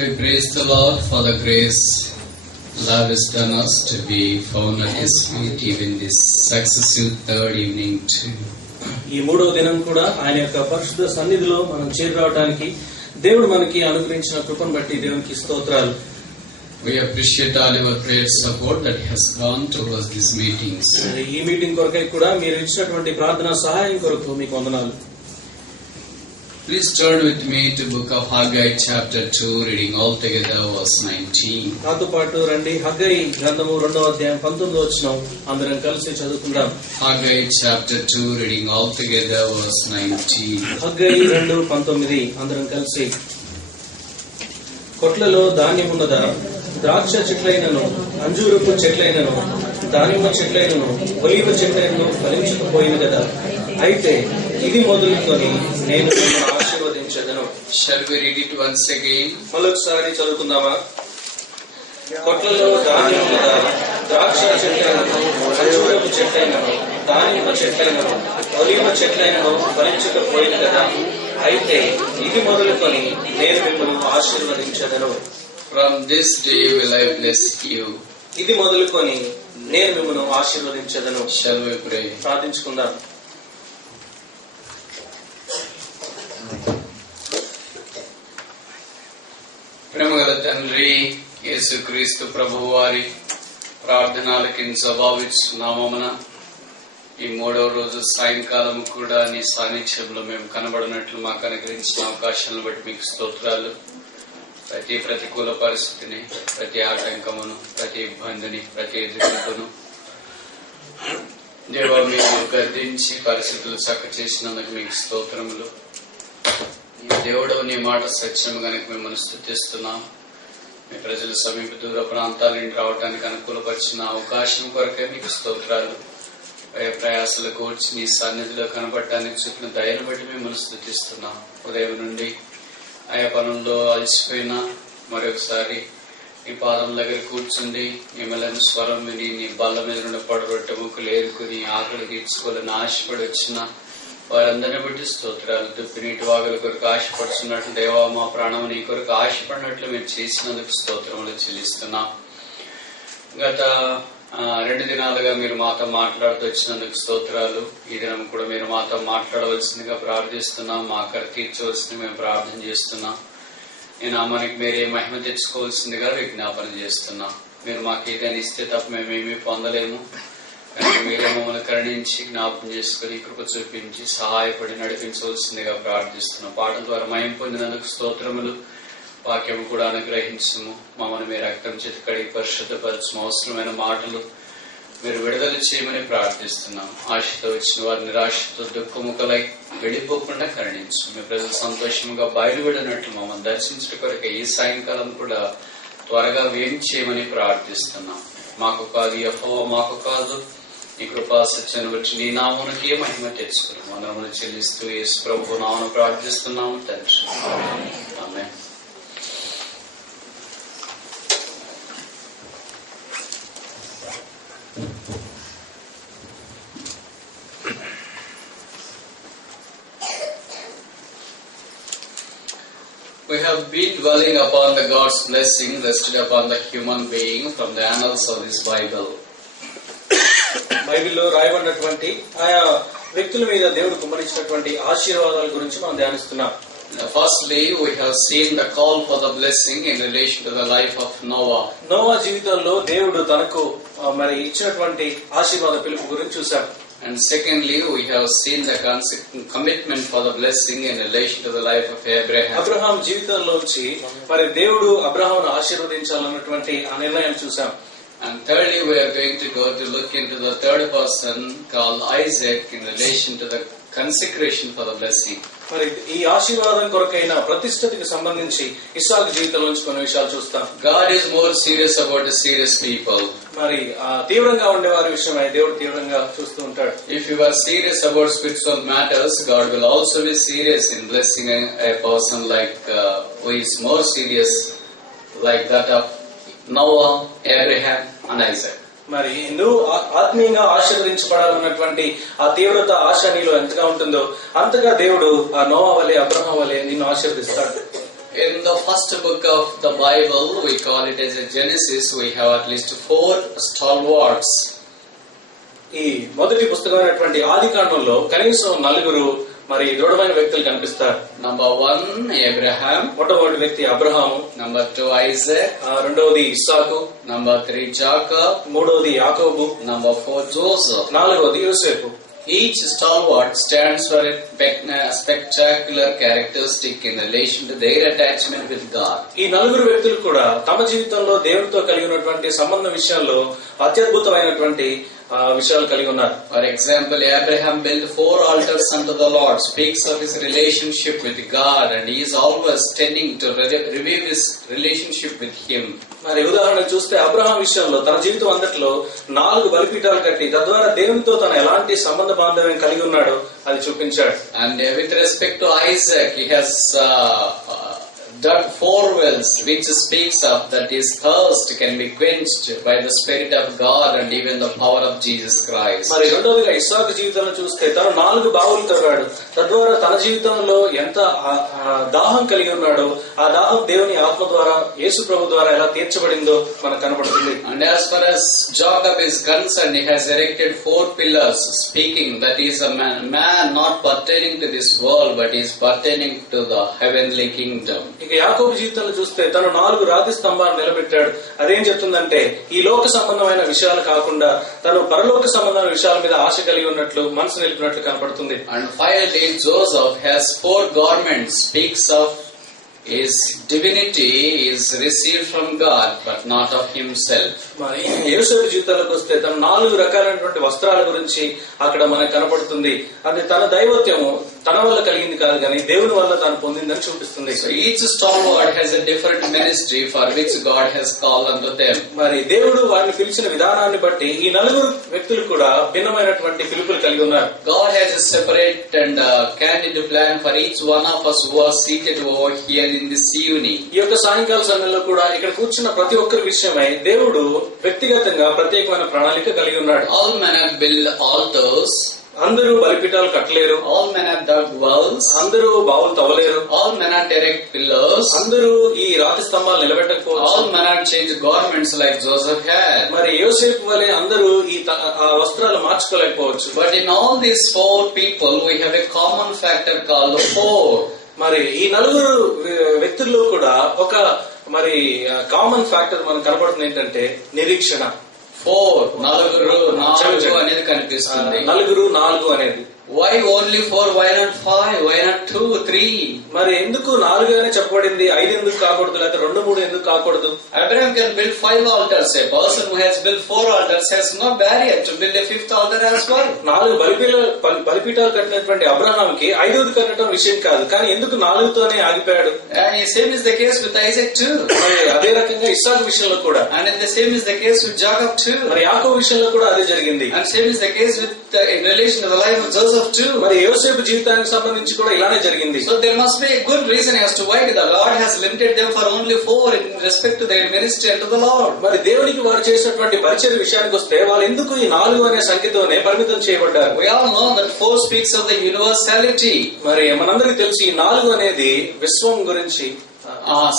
We praise the Lord for the grace love has done us to be found at His feet even this successive third evening too. ఈ మూడవ దినం కూడా ఆయన యొక్క పరిశుద్ధ సన్నిధిలో మనం చేరురావడానికి దేవుడు మనకి అనుగ్రహించిన కృపను బట్టి దేవునికి స్తోత్రాలు. We appreciate all your prayer support that has gone towards these meetings. ఈ మీటింగ్ కొరకై కూడా మీరు ఇచ్చినటువంటి ప్రార్థనా సహాయం కొరకు మీకు వందనాలు. Please turn with me to book of Haggai chapter 2, reading all together verse 19. నాతో పాటు రండి, హగ్గై గ్రంథము 2వ అధ్యాయం 19వ వచనం అందరం కలిసి చదువుకుందాం. Haggai chapter 2, reading all together verse 19. Haggai 2:19 అందరం కలిసి. కొట్లలో ధాన్యమున్నదా, ద్రాక్ష చెట్లైనను అంజూరపు చెట్లైనను దానిమ్మ చెట్లైనను ఒలీవ చెట్లైనను ఫలించకపోయిన కదా, అయితే ఇది మొదలుకొని నేను ఆశీర్వదించదను. Shall we read it once again? మరొకసారి చదువుకుందామా. కొట్లలో ధాన్యమున్నదా, ద్రాక్ష చెట్లైనను అంజూరపు చెట్లైనను దానిమ్మ చెట్లైనను ఒలీవ చెట్లైనను ఫలించకపోయిన కదా, అయితే ఇది మొదలుకొని నేను మిమ్మల్ని ఆశీర్వదించదను. From this day will I bless you. ఇది మొదలుకొని నేను మిమ్మల్ని ఆశీర్వదించదను. Shall we pray? ప్రార్థించుకుందాం. ప్రేమగల తండ్రి యేసుక్రీస్తు ప్రభువు వారి ప్రార్థనలకి జవాబిచ్చున్నామన ఈ 3వ రోజు సాయంకాలం కూడా నీ సాన్నిధ్యంలో మేము కనబడినట్లు మాకు అనుగ్రహించిన అవకాశాలను బట్టి మీకు స్తోత్రాలు. ప్రతి ప్రతికూల పరిస్థితిని, ప్రతి ఆటంకమును, ప్రతి ఇబ్బందిని, ప్రతి ఎదుగును దేవా మీరు గద్దించి పరిస్థితులు చక్క చేసినందుకు మీకు స్తోత్రములు. దేవుడు నీ మాట సత్యం కనుక మిమ్మల్ని స్తుతిస్తున్నాం. మీ ప్రజలు సమీప దూర ప్రాంతాల నుండి రావడానికి అనుకూలపరిచిన అవకాశం కొరకే మీకు స్తోత్రాలు. ప్రయాసాలు కూర్చి నీ సన్నిధిలో కనబడటానికి చూపిన దయను బట్టి మిమ్మల్ని స్తుతిస్తున్నాం. ఉదయం నుండి ఆయా పనుల్లో అలసిపోయినా మరొకసారి నీ పాదం దగ్గర కూర్చుండి మిమ్మల్ని స్వరం విని నీ బల్ల మీద నుండి పడగొట్ట ముక్కులు ఏరుకుని ఆకలి తీర్చుకోవాలని ఆశపడి వచ్చిన వారందరిని బట్టి స్తోత్రాలు. దుప్పి నీటి వాగుల కొరకు ఆశపడుతున్నట్లు దేవా మా ప్రాణం నీ కొరకు ఆశపడినట్లు మీరు చేసినందుకు స్తోత్రములు చెల్లిస్తున్నాం. గత 2 దినాలుగా మీరు మాతో మాట్లాడుతూ వచ్చినందుకు స్తోత్రాలు. ఈ దినం కూడా మీరు మాతో మాట్లాడవలసిందిగా ప్రార్థిస్తున్నాం. మా అక్కర తీర్చవలసింది మేము ప్రార్థన చేస్తున్నాం. ఈ నామానికి మీరే మహిమ తెచ్చుకోవాల్సిందిగా విజ్ఞాపన చేస్తున్నాం. మీరు మాకు ఏదైనా ఇస్తే తప్ప మేమేమీ పొందలేము. కనుక మీరే మమ్మల్ని కరుణించి జ్ఞాపకం చేసుకుని కృప చూపించి సహాయపడి నడిపించవలసిందిగా ప్రార్థిస్తున్నాం. పాటల ద్వారా మహిమ పొందినందుకు స్తోత్రములు. వాక్యం కూడా అనుగ్రహించము. మమ్మల్ని మీరు రక్తం చేతి కడిగి పరిశుద్ధపరచము. అవసరమైన మాటలు మీరు విడుదల చేయమని ప్రార్థిస్తున్నాం. ఆశతో వచ్చిన వారు నిరాశతో దుఃఖముఖలై వెళ్ళిపోకుండా కరుణించు. మీ ప్రజలు సంతోషంగా బయలువెడినట్లు మమ్మల్ని దర్శించడం కొరకు ఈ సాయంకాలం కూడా త్వరగా వేం చేయమని ప్రార్థిస్తున్నాం. మాకు కాదు యెహోవా, మాకు కాదు, నీ కృపా సత్యాన్ని బట్టి నీ నామమునకే మహిమ తెచ్చుకున్నాం. వందనములు చెల్లిస్తూ యేసు ప్రభువు నామమున ప్రార్థిస్తున్నాము తండ్రి, ఆమేన్. We have been dwelling upon the God's blessing rested upon the human being from the annals of this Bible. బైబిల్లో రాయబడినటువంటి ఆయా వ్యక్తుల మీద దేవుడు కుమ్మరించినటువంటి ఆశీర్వాదాల గురించి మనం ధ్యానిస్తున్నాం. Firstly, we have seen the call for the blessing in relation to the life of Noah. Noah జీవితంలో దేవుడు తనకు మరి ఇచ్చినటువంటి ఆశీర్వాద పిలుపు గురించి చూసాం. And secondly, we have seen the commitment for the blessing in relation to the life of Abraham. Abraham జీవితంలోంచి మరి దేవుడు అబ్రహామును ఆశీర్వదించాలన్నటువంటి ఆ నిర్ణయం చూసాం. And thirdly, we are going to go to look into the third person called Isaac in relation to the consecration for the blessing. మరి ఈ ఆశీర్వాదం కొరకైన ప్రతిష్టతకి సంబంధించి ఇస్సాకు జీవితంలోంచి కొన్ని విషయాలు చూస్తాం. God is more serious about the serious people. మరి తీవ్రంగా ఉండే వారి విషయమై దేవుడు తీవ్రంగా చూస్తూ ఉంటాడు. If you are serious about spiritual matters, God will also be serious in blessing a person like who is more serious, like that of Noah, Abraham and Isaac. మరి నువ్వు ఆత్మీయంగా ఆశీర్వదించబడాలన్నటువంటి ఆ తీవ్రత ఆశ నీలో ఎంతగా ఉంటుందో అంతగా దేవుడు ఆ నోవా వలె అబ్రహాం వలె నిన్ను ఆశీర్వదిస్తాడు. In the first book of the Bible, we call it as a Genesis, we have at least 4 stalwarts. ఈ మొదటి పుస్తకమైనటువంటి ఆదికాండంలో కనీసం 4 మరి దృఢమైన వ్యక్తులు కనిపిస్తారు. Number 1, Abraham. మొట్టమొదటి వ్యక్తి అబ్రహాము. Number 2, Isaac. రెండవది ఇస్సాకు. Number 3, Jacob. మూడవది యాకోబు. Number 4, Joseph. నాలుగవది యోసేపు. Each stalwart stands for a spectacular characteristic in relation to their attachment with God. ఈ 4 వ్యక్తులు కూడా తమ జీవితంలో దేవునితో కలిగి ఉన్నటువంటి సంబంధం విషయాల్లో అత్యద్భుతమైనటువంటి విషయాలు కలిగి ఉన్నారు. For example, Abraham built 4 altars unto the Lord, speaks of his relationship with God, and he is always tending to revive his relationship with him. మరి ఉదాహరణ చూస్తే అబ్రహాం విషయంలో తన జీవితం అంతట్లో 4 బలిపీఠాలు కట్టి తద్వారా దేవునితో తన ఎలాంటి సంబంధ బాంధవ్యం కలిగి ఉన్నాడో అది చూపించాడు. And with respect to Isaac, he has dug 4 wells, which speaks of that his thirst can be quenched by the Spirit of God and even the power of Jesus Christ. మరి రెండవదిగా ఇస్సాకు జీవితంలో చూస్తే తను 4 బావులు తవ్వాడు. తద్వారా తన జీవితంలో ఎంత దాహం కలిగి ఉన్నాడో ఆ దాహం దేవుని ఆత్మ ద్వారా యేసు ప్రభు ద్వారా ఎలా తీర్చబడిందో మనకు కనబడుతుంది. And as far as Jacob is concerned, he has erected 4 pillars, speaking that he is a man not pertaining to this world, but he is pertaining to the heavenly kingdom. యాకోబు జీవితంలో చూస్తే తను 4 రాతి స్తంభాలు నిలబెట్టాడు. అదేం చెప్తుందంటే ఈ లోక సంబంధమైన విషయాలు కాకుండా తను పరలోక సంబంధమైన విషయాల మీద ఆశ కలిగి ఉన్నట్లు మనసు నిలిపినట్లు కనపడుతుంది. And finally, Joseph has 4 garments, speaks of his divinity is received from God, but not of himself. మరి యేసువు జీవితంలోకి వస్తే తన 4 రకాలైనటువంటి వస్త్రాల గురించి అక్కడ మనకు కనపడుతుంది. అది తన దైవత్వము తన వల్ల కలిగింది కాదు కానీ దేవుని వల్ల తాను పొందిందని చూపిస్తుంది. So each stalwart has a different ministry for which God has called unto them. మరి దేవుడు వారిని పిలిచిన విధానాన్ని బట్టి ఈ 4 వ్యక్తులు కూడా భిన్నమైనటువంటి పిలుపులు కలిగి ఉన్నారు. God has a separate and candid plan for each one of us who are seated over here in this evening. ఈ యొక్క సాయంకాల సమయంలో కూడా ఇక్కడ కూర్చున్న ప్రతి ఒక్కరి విషయమై దేవుడు వ్యక్తిగతంగా ప్రత్యేకమైన ప్రణాళిక కలిగి ఉన్నాడు. All men have built altars. అందరూ బలిపీఠాలు కట్టలేరు. All men have dug wells. అందరూ బావులు తవ్వలేరు. All men have erect pillars. అందరూ ఈ రాతి స్తంభాలు నిలబెట్టకపోవచ్చు. All men have changed garments like Joseph had. మరి యోసేపు వలె అందరూ ఈ వస్త్రాలు మార్చుకోలేకపోవచ్చు. But in all these 4 people, we have a common factor called the 4. మరి ఈ 4 వ్యక్తుల్లో కూడా ఒక మరి కామన్ ఫ్యాక్టర్ మనకు కనబడుతుంది ఏంటంటే నిరీక్షణ. 4 అనేది కనిపిస్తుంది. 4 అనేది. Why only 4? Why not 5? Why not 2, 3? మరి ఎందుకు 4 అనే చెప్పబడింది? 5 ఎందుకు కాకూడదు? లేదా 2, 3 ఎందుకు కాకూడదు? Abraham can build 5 altars. A person who has built 4 altars has no barrier to build a 5th altar as well. 4 బలిపీఠాలు కట్టినటువంటి అబ్రహాంకి 5ది కట్టడం విషయం కాదు, కానీ ఎందుకు 4తోనే ఆగిపోయాడు? And same is the case with Isaac too. మరి అదే రకంగా ఇస్సాకు విషయంలో కూడా. And the same is the case with Jacob too. మరి యాకోబు విషయంలో కూడా అదే జరిగింది. And same is the case with in relation to the life of Joseph too. మరి యోసేపు జీవితానికి సంబంధించి కూడా ఇలానే జరిగింది. So there must be a good reason as to why the Lord has limited them for only 4 in respect to their ministry unto the Lord. మరి దేవునికి వారు చేసినటువంటి పరిచర్య విషయానికి వస్తే వాళ్ళు ఎందుకు ఈ 4 అనే సంఖ్యతోనే పరిమితం చేయబడ్డారు? We all know that 4 speaks of the universality. మరి మనందరికీ తెలుసు ఈ 4 అనేది విశ్వం గురించి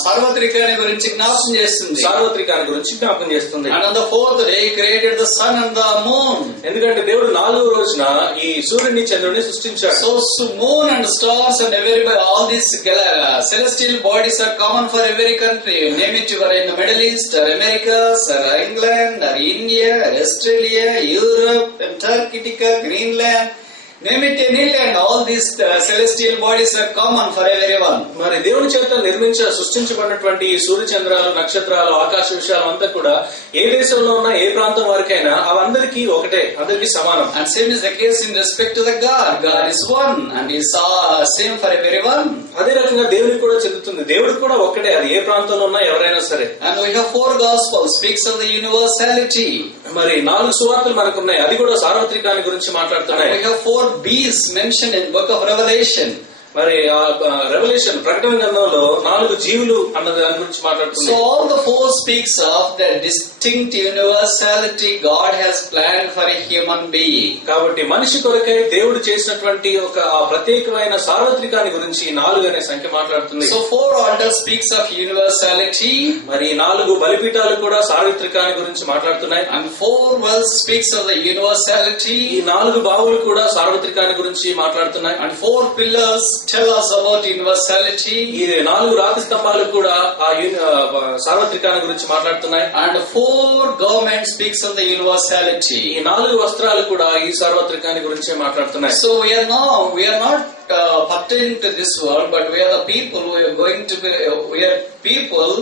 సార్వత్రికాన్ని గురించి జ్ఞాపకం చేస్తుంది. సార్వత్రికాన్ని గురించి జ్ఞాపకం చేస్తుంది. And on the 4th day he created the sun and the moon. ఎందుకంటే దేవుడు 4వ రోజున ఈ సూర్యుని చంద్రుడిని సృష్టించాడు. So moon and stars and all these celestial bodies are common for every country. Name it, you are in the Middle East or Americas or England or India or Australia, Europe, Antarctica, Greenland. Name it any land, all these celestial bodies are common for everyone. మరి దేవుని చేత సృష్టించబడినటువంటి సూర్య చంద్రాలు, నక్షత్రాలు, ఆకాశ విషయాలు అంతా కూడా ఏ దేశంలో ఉన్న ఏ ప్రాంతం వరకైనా అవందరికీ ఒకటే, అందరికీ సమానం. And same is the case in respect to the God. God is one and is same for everyone. అదే రకంగా దేవునికి కూడా చెందుతుంది. దేవుడు కూడా ఒక్కటే, అది ఏ ప్రాంతంలో ఉన్నా ఎవరైనా సరే. And we have 4 gospels, speaks of the universality. మరి 4 సువార్తలు మనకున్నాయి, అది కూడా సార్వత్రికాన్ని గురించి మాట్లాడుతున్నాయి. We have 4 bees mentioned in book of Revelation. మరి రెవల్యూషన్ ప్రకటన గ్రంథంలో 4 జీవులు అన్న దాని గురించి మాట్లాడుతుంది. So all the 4 speaks of the distinct universality God has planned for a human being. కాబట్టి మనిషి కొరకై దేవుడు చేసినటువంటి ఒక ఆ ప్రత్యేకమైన సార్వత్రికాన్ని గురించి 4 అనే సంఖ్య మాట్లాడుతుంది. So 4 altars speaks of universality. మరి 4 బలిపీఠాలు కూడా సార్వత్రికాన్ని గురించి మాట్లాడుతున్నాయి. And 4 wells speaks of the universality. ఈ 4 బావులు కూడా సార్వత్రికాన్ని గురించి మాట్లాడుతున్నాయి. And 4 pillars tell us about universality. ఈ 4 రాతి స్తంభాలు కూడా ఆ సార్వత్రికాన్ని గురించి మాట్లాడుతున్నాయి. And 4 garments speaks of the universality. ఈ 4 వస్త్రాలు కూడా ఈ సార్వత్రికాన్ని గురించి మాట్లాడుతున్నాయి. So we are not pertaining to this world, but we are the people who are going to be, we are people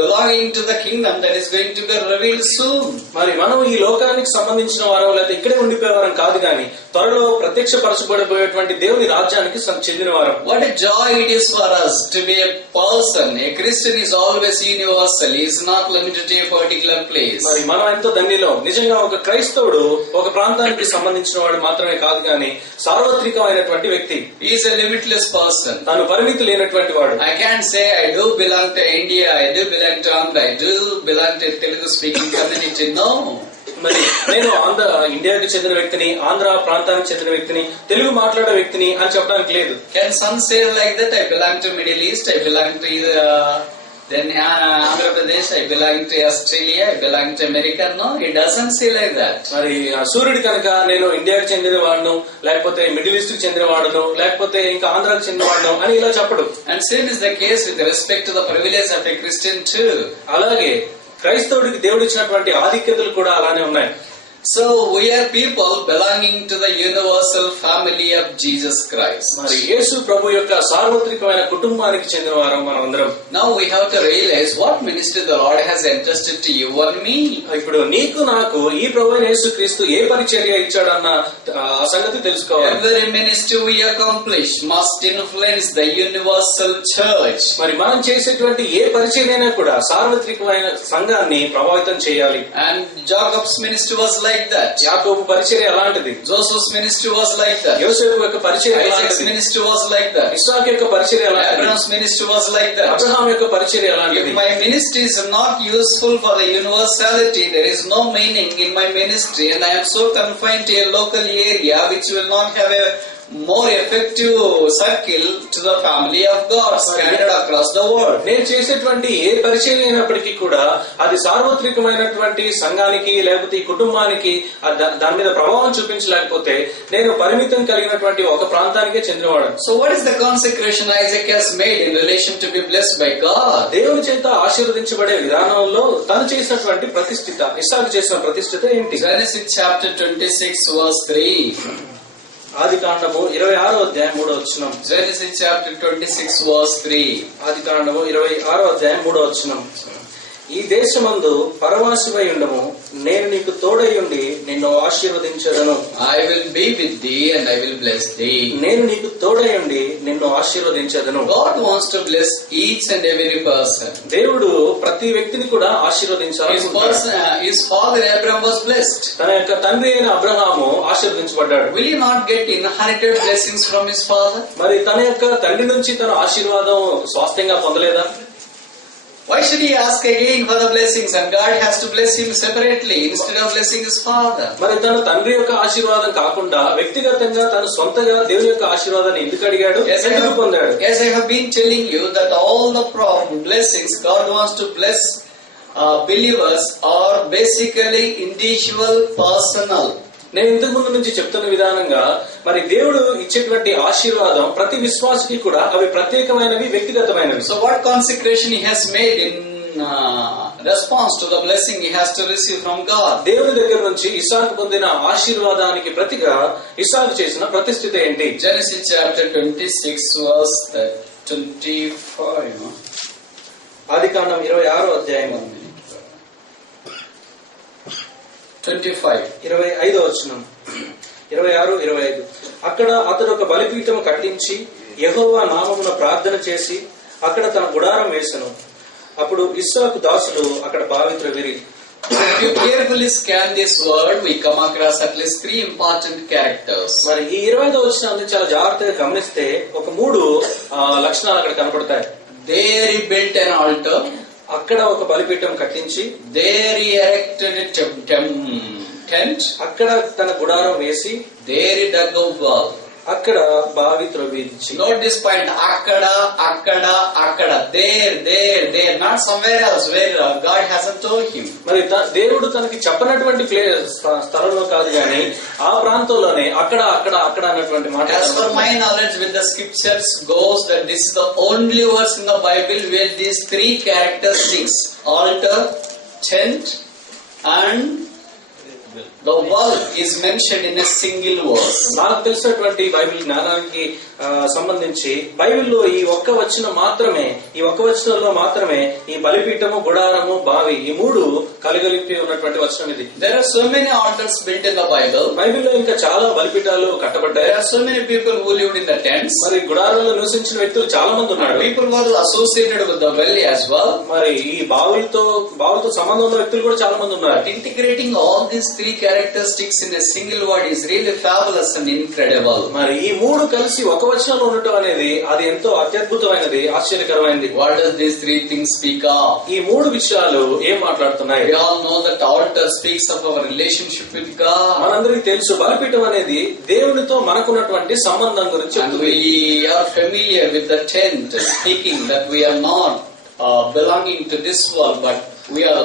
belonging to the kingdom that is going to be revealed soon. మరి మనం ఈ లోకానికి సంబంధించిన వారం లేదా ఇక్కడే ఉండిపోయేవారం కాదు కానీ త్వరలో ప్రత్యక్షపరచబడబోయేటువంటి దేవుని రాజ్యానికి చెందిన వారం. What a joy it is for us to be a person. A Christian is always universal. He is not limited to a particular place. మరి మనం ఎంతో ధన్యులం. నిజంగా ఒక క్రైస్తవుడు ఒక ప్రాంతానికి సంబంధించిన వాడు మాత్రమే కాదు కానీ సార్వత్రికమైనటువంటి వ్యక్తి. He is a limitless person. తాను పరిమితి లేనటువంటి వాడు. I can't say I do belong to India, I do belong to Andhra, I do belong to Telugu speaking community. No. మరి నేను ఇండియాకి చెందిన వ్యక్తిని, ఆంధ్ర ప్రాంతానికి చెందిన వ్యక్తిని, తెలుగు మాట్లాడే వ్యక్తిని అని చెప్పడానికి లేదు. Can some say like that? I belong to Middle East, I belong to then Andhra Pradesh, I belong to Australia, I belong to America. No, it doesn't say like that. మరి సూర్యుడి కనుక నేను ఇండియాకి చెందిన వాడును, లేకపోతే మిడిల్ ఈస్ట్ కి చెందిన వాడును, లేకపోతే ఇంకా ఆంధ్రాకి చెందిన వాడును అని ఇలా చెప్పడు. And same is the case with respect to the privilege of a Christian too. అలాగే క్రైస్తవుడికి దేవుడు ఇచ్చినటువంటి ఆధిక్యతలు కూడా అలానే ఉన్నాయి. So we are people belonging to the universal family of Jesus Christ. మరి యేసు ప్రభు యొక్క సార్వత్రికమైన కుటుంబానికి చెందిన వారం మనం అందరం. Now we have to realize what ministry the Lord has entrusted to you and me. ఇప్పుడు నీకు నాకు ఈ ప్రభువైన యేసుక్రీస్తు ఏ పరిచర్య ఇచ్చాడన్న ఆ సంగతి తెలుసుకోవాలి. Every ministry we accomplish must influence the universal church. మరి మనం చేసేటువంటి ఏ పరిచర్యైనా కూడా సార్వత్రికమైన సంఘాన్ని ప్రభావితం చేయాలి. And Jacob's ministry was like that. యాకోబు పరిచర్య అలాంటిది. Joseph's ministry was like that. యోసేపు యొక్క పరిచర్య Isaac's అలాంటిది. ministry was like that. ఇస్సాకు యొక్క పరిచర్య అలాంటిది. Abraham's ministry was like that. Abraham యొక్క పరిచర్య అలాంటిది. If my ministry is not useful for the universality, there is no meaning in my ministry, and I am so confined to a local area which will not have a more effective circle to the family of God scattered across the world. నేను చేసేటువంటి ఏ పరిచయం అయినప్పటికీ కూడా అది సార్వత్రికమైనటువంటి సంఘానికి లేకపోతే ఈ కుటుంబానికి దాని మీద ప్రభావం చూపించలేకపోతే నేను పరిమితం కలిగినటువంటి ఒక ప్రాంతానికే చెందినవాడు. So what is the consecration Isaac has made in relation to be blessed by God? దేవుని చేత ఆశీర్వదించబడే విధానంలో తను చేసినటువంటి ప్రతిష్ఠిత, ఇస్సాకు చేసిన ప్రతిష్ఠిత ఏంటి? Genesis chapter 26 verse 3. ఆదికాండము 26వ అధ్యాయం 3వ వచనం. Genesis chapter 26 verse 3. ఆదికాండము 26వ అధ్యాయం 3వ వచనం. ఈ దేశమందు పరవాసివై ఉండము, నేను నీకు తోడై ఉండి నిన్ను ఆశీర్వదించదను. I will be with thee and I will bless thee. నేను నీకు తోడై ఉండి నిన్ను ఆశీర్వదించదను. God wants to bless each and every person. దేవుడు ప్రతి వ్యక్తిని కూడా ఆశీర్వదించాలి. His father Abraham was blessed. తన యొక్క తండ్రి అయిన Abraham ఆశీర్వదించబడ్డాడు. Will he not get inherited blessings from his father? మరి తన యొక్క తండ్రి నుంచి తన ఆశీర్వాదం స్వాస్థ్యంగా పొందలేదా? Why should he ask again for the blessings and God has to bless him separately instead of blessing his father? మరి తన తండ్రి యొక్క ఆశీర్వాదం కాకుండా వ్యక్తిగతంగా తను సొంతగా దేవుని యొక్క ఆశీర్వాదాన్ని ఎందుకు అడిగాడు, ఎందుకు పొందాడు? As I have been telling you that all the blessings God wants to bless believers are basically individual, personal. నేను ఇంతకు ముందు నుంచి చెప్తున్న విధానంగా మరి దేవుడు ఇచ్చేటువంటి ఆశీర్వాదం ప్రతి విశ్వాసికి కూడా అవి ప్రత్యేకమైనవి, వ్యక్తిగతమైనవి. So what consecration he has made in response to the blessing he has to receive from God? దేవుని దగ్గర నుంచి ఇస్సాకు పొందిన ఆశీర్వాదానికి ప్రతిగా ఇస్సాకు చేసిన ప్రతిష్ఠిత ఏంటి? Genesis chapter 26 verse 25. ఆదికాండం 26వ అధ్యాయం 25వ వచనం. 26, 25. అక్కడ అతడు ఒక బలిపీఠము కట్టించి యెహోవా నామమున ప్రార్థన చేసి అక్కడ తన గుడారం వేసెను. అప్పుడు ఇస్సాకు దాసులు అక్కడ బావి త్రవ్విరి. If you carefully scan this word, we come across at least 3 important characters. మరి ఈ 25వ వచనాన్ని చాలా జాగ్రత్తగా గమనిస్తే ఒక 3 లక్షణాలు అక్కడ కనపడతాయి. There he built an altar. అక్కడ ఒక బలిపీఠం కట్టించి there he erected a tent, అక్కడ తన గుడారం వేసి there he dug a well. అక్కడ బావి త్రవ్వించి. Note this point, akkada, there, not somewhere else where God hasn't told him. మరి దేవుడు తనకి చెప్పనటువంటి స్థలంలో కాదు కానీ ఆ ప్రాంతంలోనే అక్కడ అన్నటువంటి మాట. As per my knowledge with the scriptures goes that this is the only verse in the Bible where these three characteristics, altar, tent and the well is mentioned in a single verse. నాకు తెలిసినటువంటి Bible జ్ఞానానికి సంబంధించి బైబిల్లో ఈ ఒక్క వచనం మాత్రమే ఈ బలిపీఠము, గుడారము, బావి ఈ మూడు కలిపి ఉన్నటువంటి వచనం ఇది. There are so many altars built in the Bible. బైబిల్లో ఇంకా చాలా బలిపీఠాలు కట్టబడ్డాయి. There are so many people who lived in the tents. మరి గుడారంలో నివసించిన వ్యక్తులు చాలా మంది ఉన్నారు. People were associated with the well as well. మరి ఈ బావులతో సంబంధం ఉన్న వ్యక్తులు కూడా చాలా మంది ఉన్నారు. Integrating all these three characteristics in a single word is really fabulous and incredible. మరి ఈ మూడు కలిసి ఒక వచనంలో ఉండటం అనేది అది ఎంతో అత్యద్భుతమైనది, ఆశ్చర్యకరమైనది. What does these three things speak of? ఈ మూడు విషయాలు ఏం మాట్లాడుతున్నాయి? We all know that altar speaks of our relationship with God. మనందరికీ తెలుసు బలిపీఠం అనేది దేవునితో మనకున్నటువంటి సంబంధం గురించి. And we are familiar with the tent speaking that we are not belonging to this world, but we are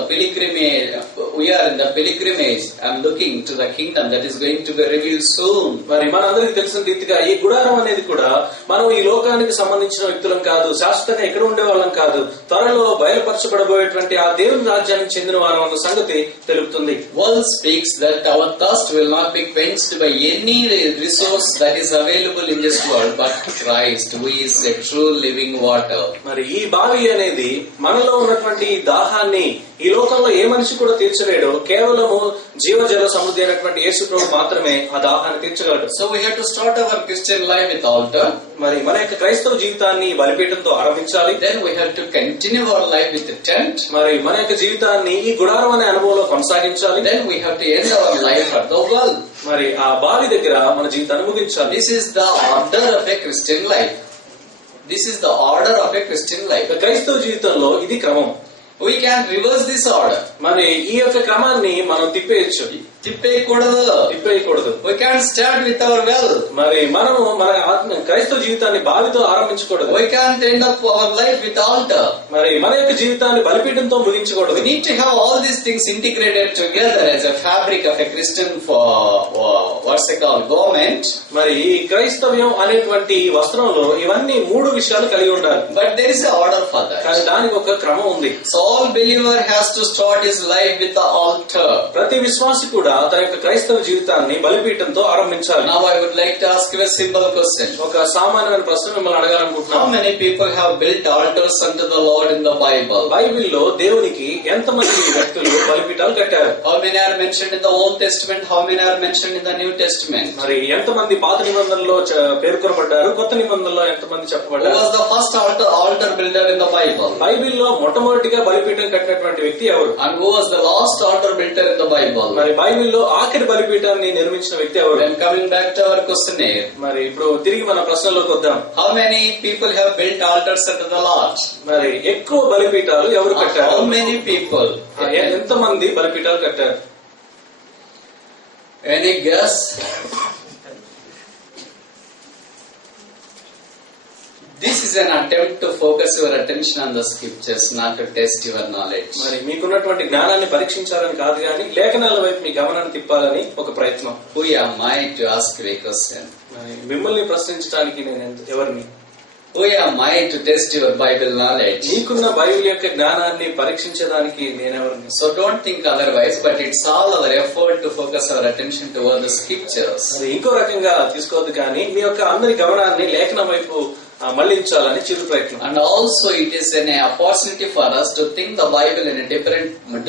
in the pilgrimage and looking to the kingdom that is going to be revealed soon. మరి మనందరికీ తెలిసిన రీతిగా ఈ గుడారం అనేది కూడా మనం ఈ లోకానికి సంబంధించిన వ్యక్తులం కాదు, శాశ్వతంగా ఎక్కడ ఉండే వాళ్ళం కాదు, త్వరలో బయలుపరచబడబోయేటువంటి ఆ దేవుని రాజ్యానికి చెందిన వారం అన్న సంగతి తెలుపుతుంది. World speaks that our thirst will not be quenched by any resource that is available in this world, but Christ, who is a true living water. మరి ఈ బావి అనేది మనలో ఉన్నటువంటి దాహాన్ని ఈ లోకంలో ఏ మనిషి కూడా తీర్చలేడు, కేవలము జీవజల సమృద్ధి అయినటువంటి యేసు ప్రభువు మాత్రమే ఆ దాహాన్ని తీర్చగలడు. So we have to start our Christian life with altar. మరి మన యొక్క క్రైస్తవ జీవితాన్ని బలిపీఠంతో ఆరంభించాలి. Then we have to continue our life with the tent. మరి మన యొక్క జీవితాన్ని ఈ గుడారం అనే అనుభవంలో కొనసాగించాలి. Then we have to end our life at the well. మరి ఆ బావి దగ్గర మన జీవితాన్ని ముగించాలి. This is the order of a Christian life. This is the order of a Christian life. క్రైస్తవ జీవితంలో ఇది క్రమం. We can reverse this order. మరి ఈ యొక్క క్రమాన్ని మనం తిప్పేయచ్చు. తిప్పేయకూడదు. We can't start with our well. మరి మనము మన క్రైస్తవ జీవితాన్ని బావితో ఆరంభించకూడదు. We can't end up our life with altar. మరి మన యొక్క జీవితాన్ని బలిపీఠంతో ముగించకూడదు. We need to have all these things integrated together as a fabric of a Christian garment. మరి ఈ క్రైస్తవ్యం అనేటువంటి వస్త్రంలో ఇవన్నీ మూడు విషయాలు కలిగి ఉండాలి. But there is an order for that. కానీ దానికి ఒక క్రమం ఉంది. So all believer has to start his life with the altar. ప్రతి విశ్వాసి కూడా తన యొక్క క్రైస్తవ జీవితాన్ని బలిపీఠంతో ఆరంభించాలి. Now I would like to ask you a simple question. ఒక సామాన్యమైన ప్రశ్న మిమ్మల్ని అడగాలనుకుంటున్నాను. How many people have built altars unto the Lord in the Bible? బైబిల్లో దేవునికి ఎంతమంది వ్యక్తులు బలిపీఠాలు కట్టారు? How many are mentioned in the Old Testament? How many are mentioned in the New Testament? మరి ఎంతమంది పాత నిబంధనలో పేర్కొనబడ్డారు, కొత్త నిబంధనలో ఎంతమంది చెప్పబడ్డారు? Who was the first altar builder in the Bible? బైబిల్లో మొట్టమొదటిగా బలిపీఠం కట్టినటువంటి వ్యక్తి ఎవరు? And who was the last altar builder in the Bible? మరి బైబిల్లో ఆఖరి బలిపీఠాన్ని నిర్మించిన వ్యక్తి ఎవరు? Then coming back to our questionnaire. మరి ఇప్పుడు తిరిగి మన ప్రశ్నలోకి వద్దాం. How many people have built altars unto the Lord? మరి ఎక్కువ బలిపీఠాలు ఎవరు కట్టారు? How many people? ఎంతమంది బలిపీఠాలు కట్టారు? Any guess? This is an attempt to focus your attention on the scriptures, not to test your knowledge. మరి మీకున్నటువంటి జ్ఞానాన్ని పరీక్షించాలని కాదు కానీ లేఖనాల వైపు మీ గమనాన్ని తిప్పాలని ఒక ప్రయత్నం. Who am I to ask you a question? మరి మిమ్మల్ని ప్రశ్నించడానికి నేను ఎవరిని? Who am I to test your Bible knowledge? మీకున్న బైబిల్ యొక్క జ్ఞానాన్ని పరీక్షించడానికి నేనెవరిని? So don't think otherwise, but it's all our effort to focus our attention toward the scriptures. మరి ఇంకో రకంగా తీసుకోవద్దు కానీ మీ యొక్క అందరి గమనాన్ని లేఖనం వైపు మళ్లించాలని చిరు ప్రయత్నం. And also it is an opportunity for us to think the Bible in a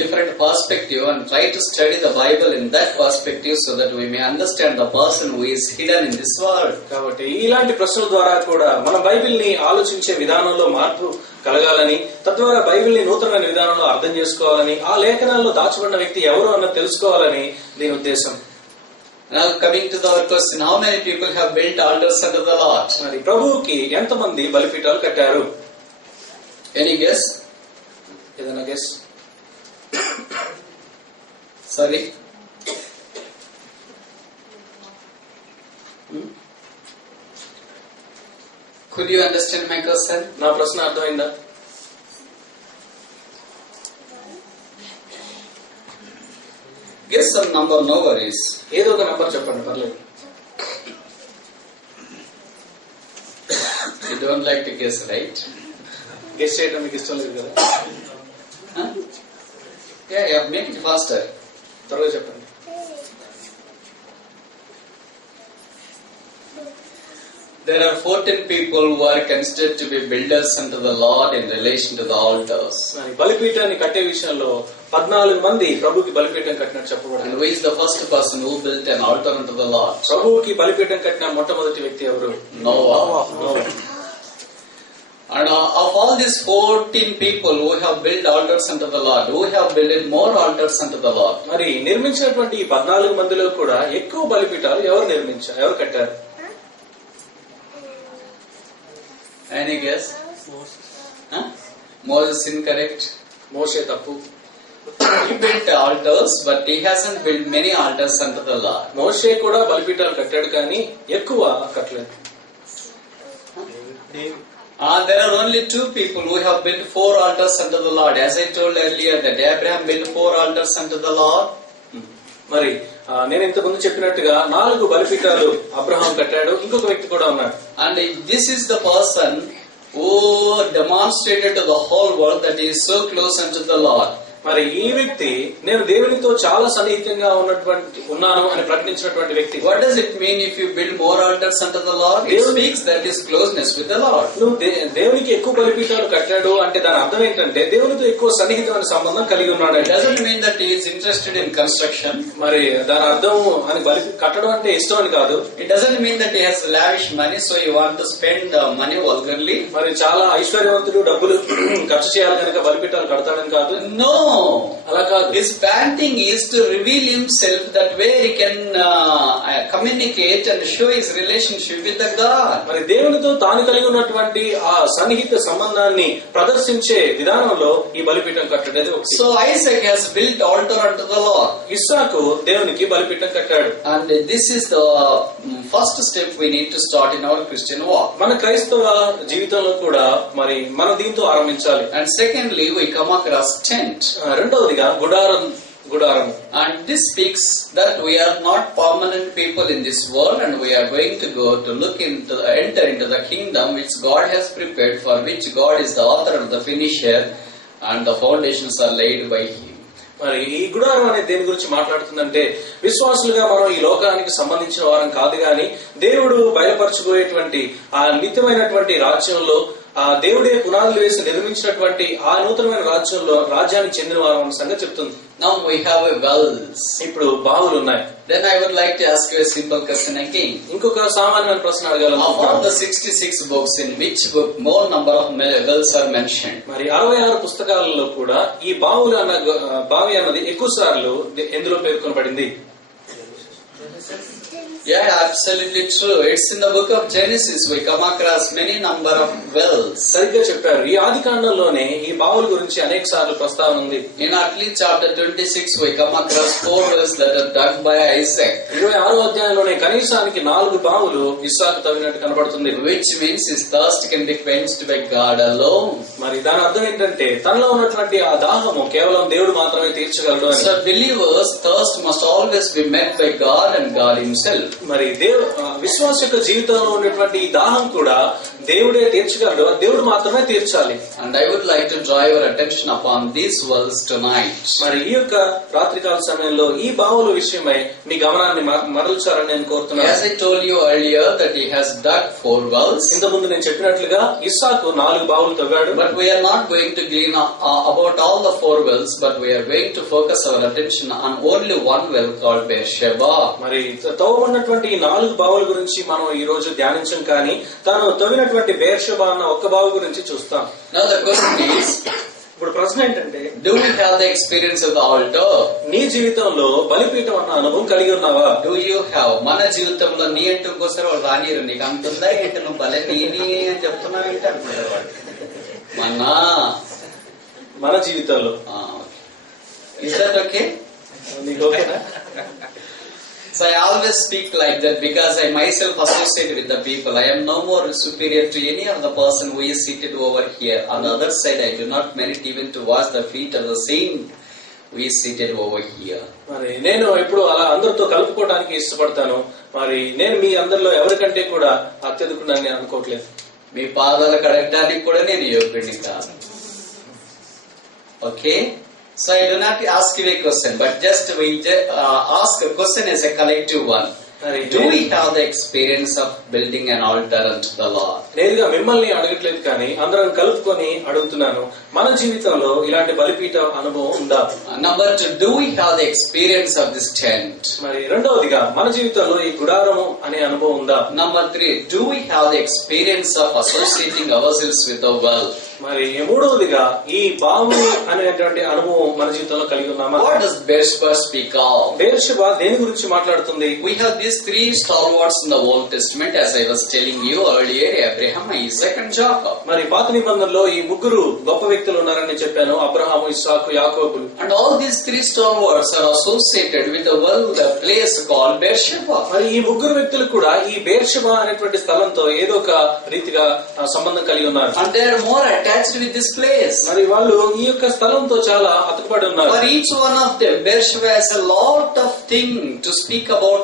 different perspective and try to study the Bible in that perspective so that we may understand the person who is hidden in this world. కాబట్టి ఇలాంటి ప్రశ్నల ద్వారా కూడా మన Bible ని ఆలోచించే విధానంలో మార్పు కలగాలని, తద్వారా బైబిల్ ని నూతనమైన విధానంలో అర్థం చేసుకోవాలని, ఆ లేఖనాల్లో దాచబడిన వ్యక్తి ఎవరు అన్నది తెలుసుకోవాలని దీని ఉద్దేశం. Now coming to our question, how many people have built altars unto the Lord? మరి ప్రభువుకి ఎంతమంది బలిపీఠాలు కట్టారు? Any guess? ఏదైనా guess? Sorry. Could you understand my question? నా ప్రశ్న అర్థమైందా? Guess some number, no worries. ఏదో ఒక నంబర్ చెప్పండి, పర్లేదు. You don't like to guess, right? Guess చేయడం మీకు ఇష్టం లేదు కదా? Huh? Yeah, make it faster. త్వరగా చెప్పండి. There are 14 people who are considered to be builders unto the Lord in relation to the altars. బలిపీఠాన్ని కట్టే విషయంలో 14 మంది ప్రభుకి బలిపీఠం కట్టినట్టు చెప్పబడింది. And who is the first person who built an altar unto the Lord? ప్రభువుకి బలిపీఠం కట్టిన మొట్టమొదటి వ్యక్తి ఎవరు? Noah. And of all these 14 people who have built altars unto the Lord, who have built more altars unto the Lord? మరి నిర్మించినటువంటి ఈ 14 మందిలో కూడా ఎక్కువ బలిపీఠాలు ఎవరు కట్టారు? Any guess? Huh? Moses incorrect. మోషే తప్పు. He built altars, but he hasn't built many altars unto the Lord. మోషే కూడా బలిపీఠాలు కట్టాడు కానీ ఎక్కువ కట్టలేదు. There are only 2 people who have built 4 altars unto the Lord. As I told earlier, that Abraham built 4 altars unto the Lord. మరి నేను ఇంతకు ముందు చెప్పినట్టుగా 4 బలిపీఠాలు అబ్రహాం కట్టాడు. ఇంకొక వ్యక్తి కూడా ఉన్నాడు. And this is the person who demonstrated to the whole world that he is so close unto the Lord. మరి ఈ వ్యక్తి నేను దేవునితో చాలా సన్నిహితంగా ఉన్నాను అని ప్రకటించినటువంటి వ్యక్తి. What does it mean if you build more altars unto the Lord? It speaks that his closeness with the Lord. నువ్వు దేవునికి ఎక్కువ బలిపీఠాలు కట్టాడు అంటే దాని అర్థం ఏంటంటే దేవునితో ఎక్కువ సన్నిహితమైన సంబంధం కలిగి ఉన్నాడు. It doesn't mean that he is interested in construction. మరి దాని అర్థం అని కట్టడం అంటే ఇష్టం అని కాదు. It doesn't mean that he has lavish money, so you want to spend money vulgarly. మరి చాలా ఐశ్వర్యవంతుడు డబ్బులు ఖర్చు చేయాలి కనుక బలిపీఠాలు కడతాడని కాదు. No. అలా కాదు. His panting is to reveal himself that where he can communicate and show his relationship with the God. మరి దేవునితో తాను కలిగి ఉన్నటువంటి ఆ సన్నిహిత సంబంధాన్ని ప్రదర్శించే విధానంలో ఈ బలిపీఠం కట్టడేది ఒకటి. So Isaac has built altar unto the Lord. ఇస్సాకు దేవునికి బలిపీఠం కట్టాడు. And this is the first step we need to start in our Christian walk. మన క్రైస్తవ జీవితంలో కూడా మరి మనం దీంతో ఆరంభించాలి. And secondly, we come across tent. రెండవదిగా గుడారం. And this speaks that we are not permanent people in this world, and we are going to go to enter into the kingdom which God has prepared, for which God is the author and the finisher, and the foundations are laid by Him. మరి ఈ గుడారం అనేది దేని గురించి మాట్లాడుతుందంటే, విశ్వాసులుగా మనం ఈ లోకానికి సంబంధించిన వారం కాదు గాని దేవుడు బయలుపరచబోయేటువంటి ఆ నిత్యమైనటువంటి రాజ్యంలో ఆ దేవుడే పునాదులు వేసి నిర్మించినటువంటి ఆ నూతనమైన రాజ్యానికి చెందిన వారు అన్న సంగతి చెప్తుంది. Now we have a wells. ఇప్పుడు బావులు ఉన్నాయి. Then I would like to ask you a simple question again. ఇంకొక సామాన్యమైన ప్రశ్న అడగాలను. Of all the 66 books, in which book more number of wells are mentioned? మరి 66 పుస్తకాలలో కూడా ఈ బావి అన్నది ఎక్కువ సార్లు ఎందులో పేర్కొనబడింది? Yeah, absolutely true. It's in the book of Genesis. We come across many number of wells. సరిగ్గా చెప్పారు. ఈ ఆదికాండంలోనే ఈ బావుల గురించి అనేక సార్లు ప్రస్తావన ఉంది. In at least chapter 26, we come across 4 wells that are dug by Isaac. 26వ అధ్యాయంలోనే కనీసానికి 4 బావులు ఇస్సాకు తవ్వినట్టు కనబడుతుంది. Which means his thirst can be quenched by God alone. మరి దాని అర్థం ఏంటంటే తనలో ఉన్నటువంటి ఆ దాహము కేవలం దేవుడు మాత్రమే తీర్చగలడు అని. So believers' thirst must always be met by God and God Himself. మరి విశ్వాస యొక్క జీవితంలో ఉన్నటువంటి ఈ దాహం కూడా దేవుడే తీర్చగలడు, దేవుడు మాత్రమే తీర్చాలి. And I would like to draw your attention upon these wells tonight. మరి ఈ యొక్క రాత్రికాల సమయంలో ఈ బావుల విషయమై మీ గమనాన్ని మరల్చాలని నేను కోరుతున్నాను. As I told you earlier that he has dug 4 wells. ఇంతకుముందు నేను చెప్పినట్లుగా ఇస్సాకు 4 బావులు తవ్వాడు. But we are not going to glean about all the 4 wells, but we are going to focus our attention on only one well called Beersheba. మరి తవ్వబడినటువంటి ఈ 4 బావుల గురించి మనం ఈ రోజు ధ్యానించం, కానీ తాను తవ్వినటువంటి బెర్షెబా అన్న ఒక్క బావి గురించి చూస్తాం. Now the question is, ఇప్పుడు ప్రశ్న ఏంటంటే, do we have the experience of the altar? నీ జీవితంలో బలిపీఠం అన్న అనుభవం కలిగి ఉన్నావా? Do you have? మన జీవితంలో నీ అంటూ ఇంకోసారి వాళ్ళు రానిరు. నీకు అంటుందా ఏంటి? నువ్వు భలే నీ అని చెప్తున్నావు ఏంటి అంటున్నారు వాళ్ళు. మన్నా మన జీవితంలో. Is that okay? నీకు ఓకేనా? So I always speak like that because I myself associate with the people. I am no more superior to any of the person who is seated over here. On the other side, I do not merit even to wash the feet of the saint who is seated over here. మరి నేను ఎప్పుడు అలా అందరితో కలుపుకోవడానికి ఇష్టపడతాను. మరి నేను మీ అందరిలో ఎవరికంటే కూడా అత్యధికుడని నేను అనుకోవట్లేదు. మీ పాదాలు కడగడానికి కూడా నేను యోగ్యుడిని కాదు. Okay? So I do not ask you a question, but just we ask a question as a collective one. Do we have the experience of building an altar unto the Lord? నేరుగా మిమ్మల్ని అడగట్లేదు కానీ అందరం కలుపుకొని అడుగుతున్నాను, మన జీవితంలో ఇలాంటి బలిపీఠ అనుభవం ఉందా? Number 2, do we have the experience of this tent? మరి రెండవదిగా మన జీవితంలో ఈ గుడారము అనే అనుభవం ఉందా? Number 3, do we have the experience of associating ourselves with the well? మరి మూడవదిగా ఈ బావు అనేటువంటి అనుభవం మన జీవితంలో కలిగి ఉన్నామా? What does Beersheba speak of? Beersheba దేని గురించి మాట్లాడుతుంది? We have these 3 stalwarts in the Old Testament, as I was telling you earlier: Abraham, Isaac and Jacob. మరి పాత నిబంధనలో ఈ ముగ్గురు గొప్ప వ్యక్తులు ఉన్నారని చెప్పాను, అబ్రహాము, ఇస్సాకు, యాకోబులు. And all these 3 stalwarts are associated with the well, the place called Beersheba. మరి ఈ ముగ్గురు వ్యక్తులు కూడా ఈ బెర్షెబా అనేటువంటి స్థలంతో ఏదో ఒక రీతిగా సంబంధం కలిగి ఉన్నారు. And they are more attached with this place. మరి వాళ్ళు ఈ యొక్క స్థలంతో చాలా అతుకుపడి ఉన్నారు. For each one of them, Beersheba has a lot of things to speak about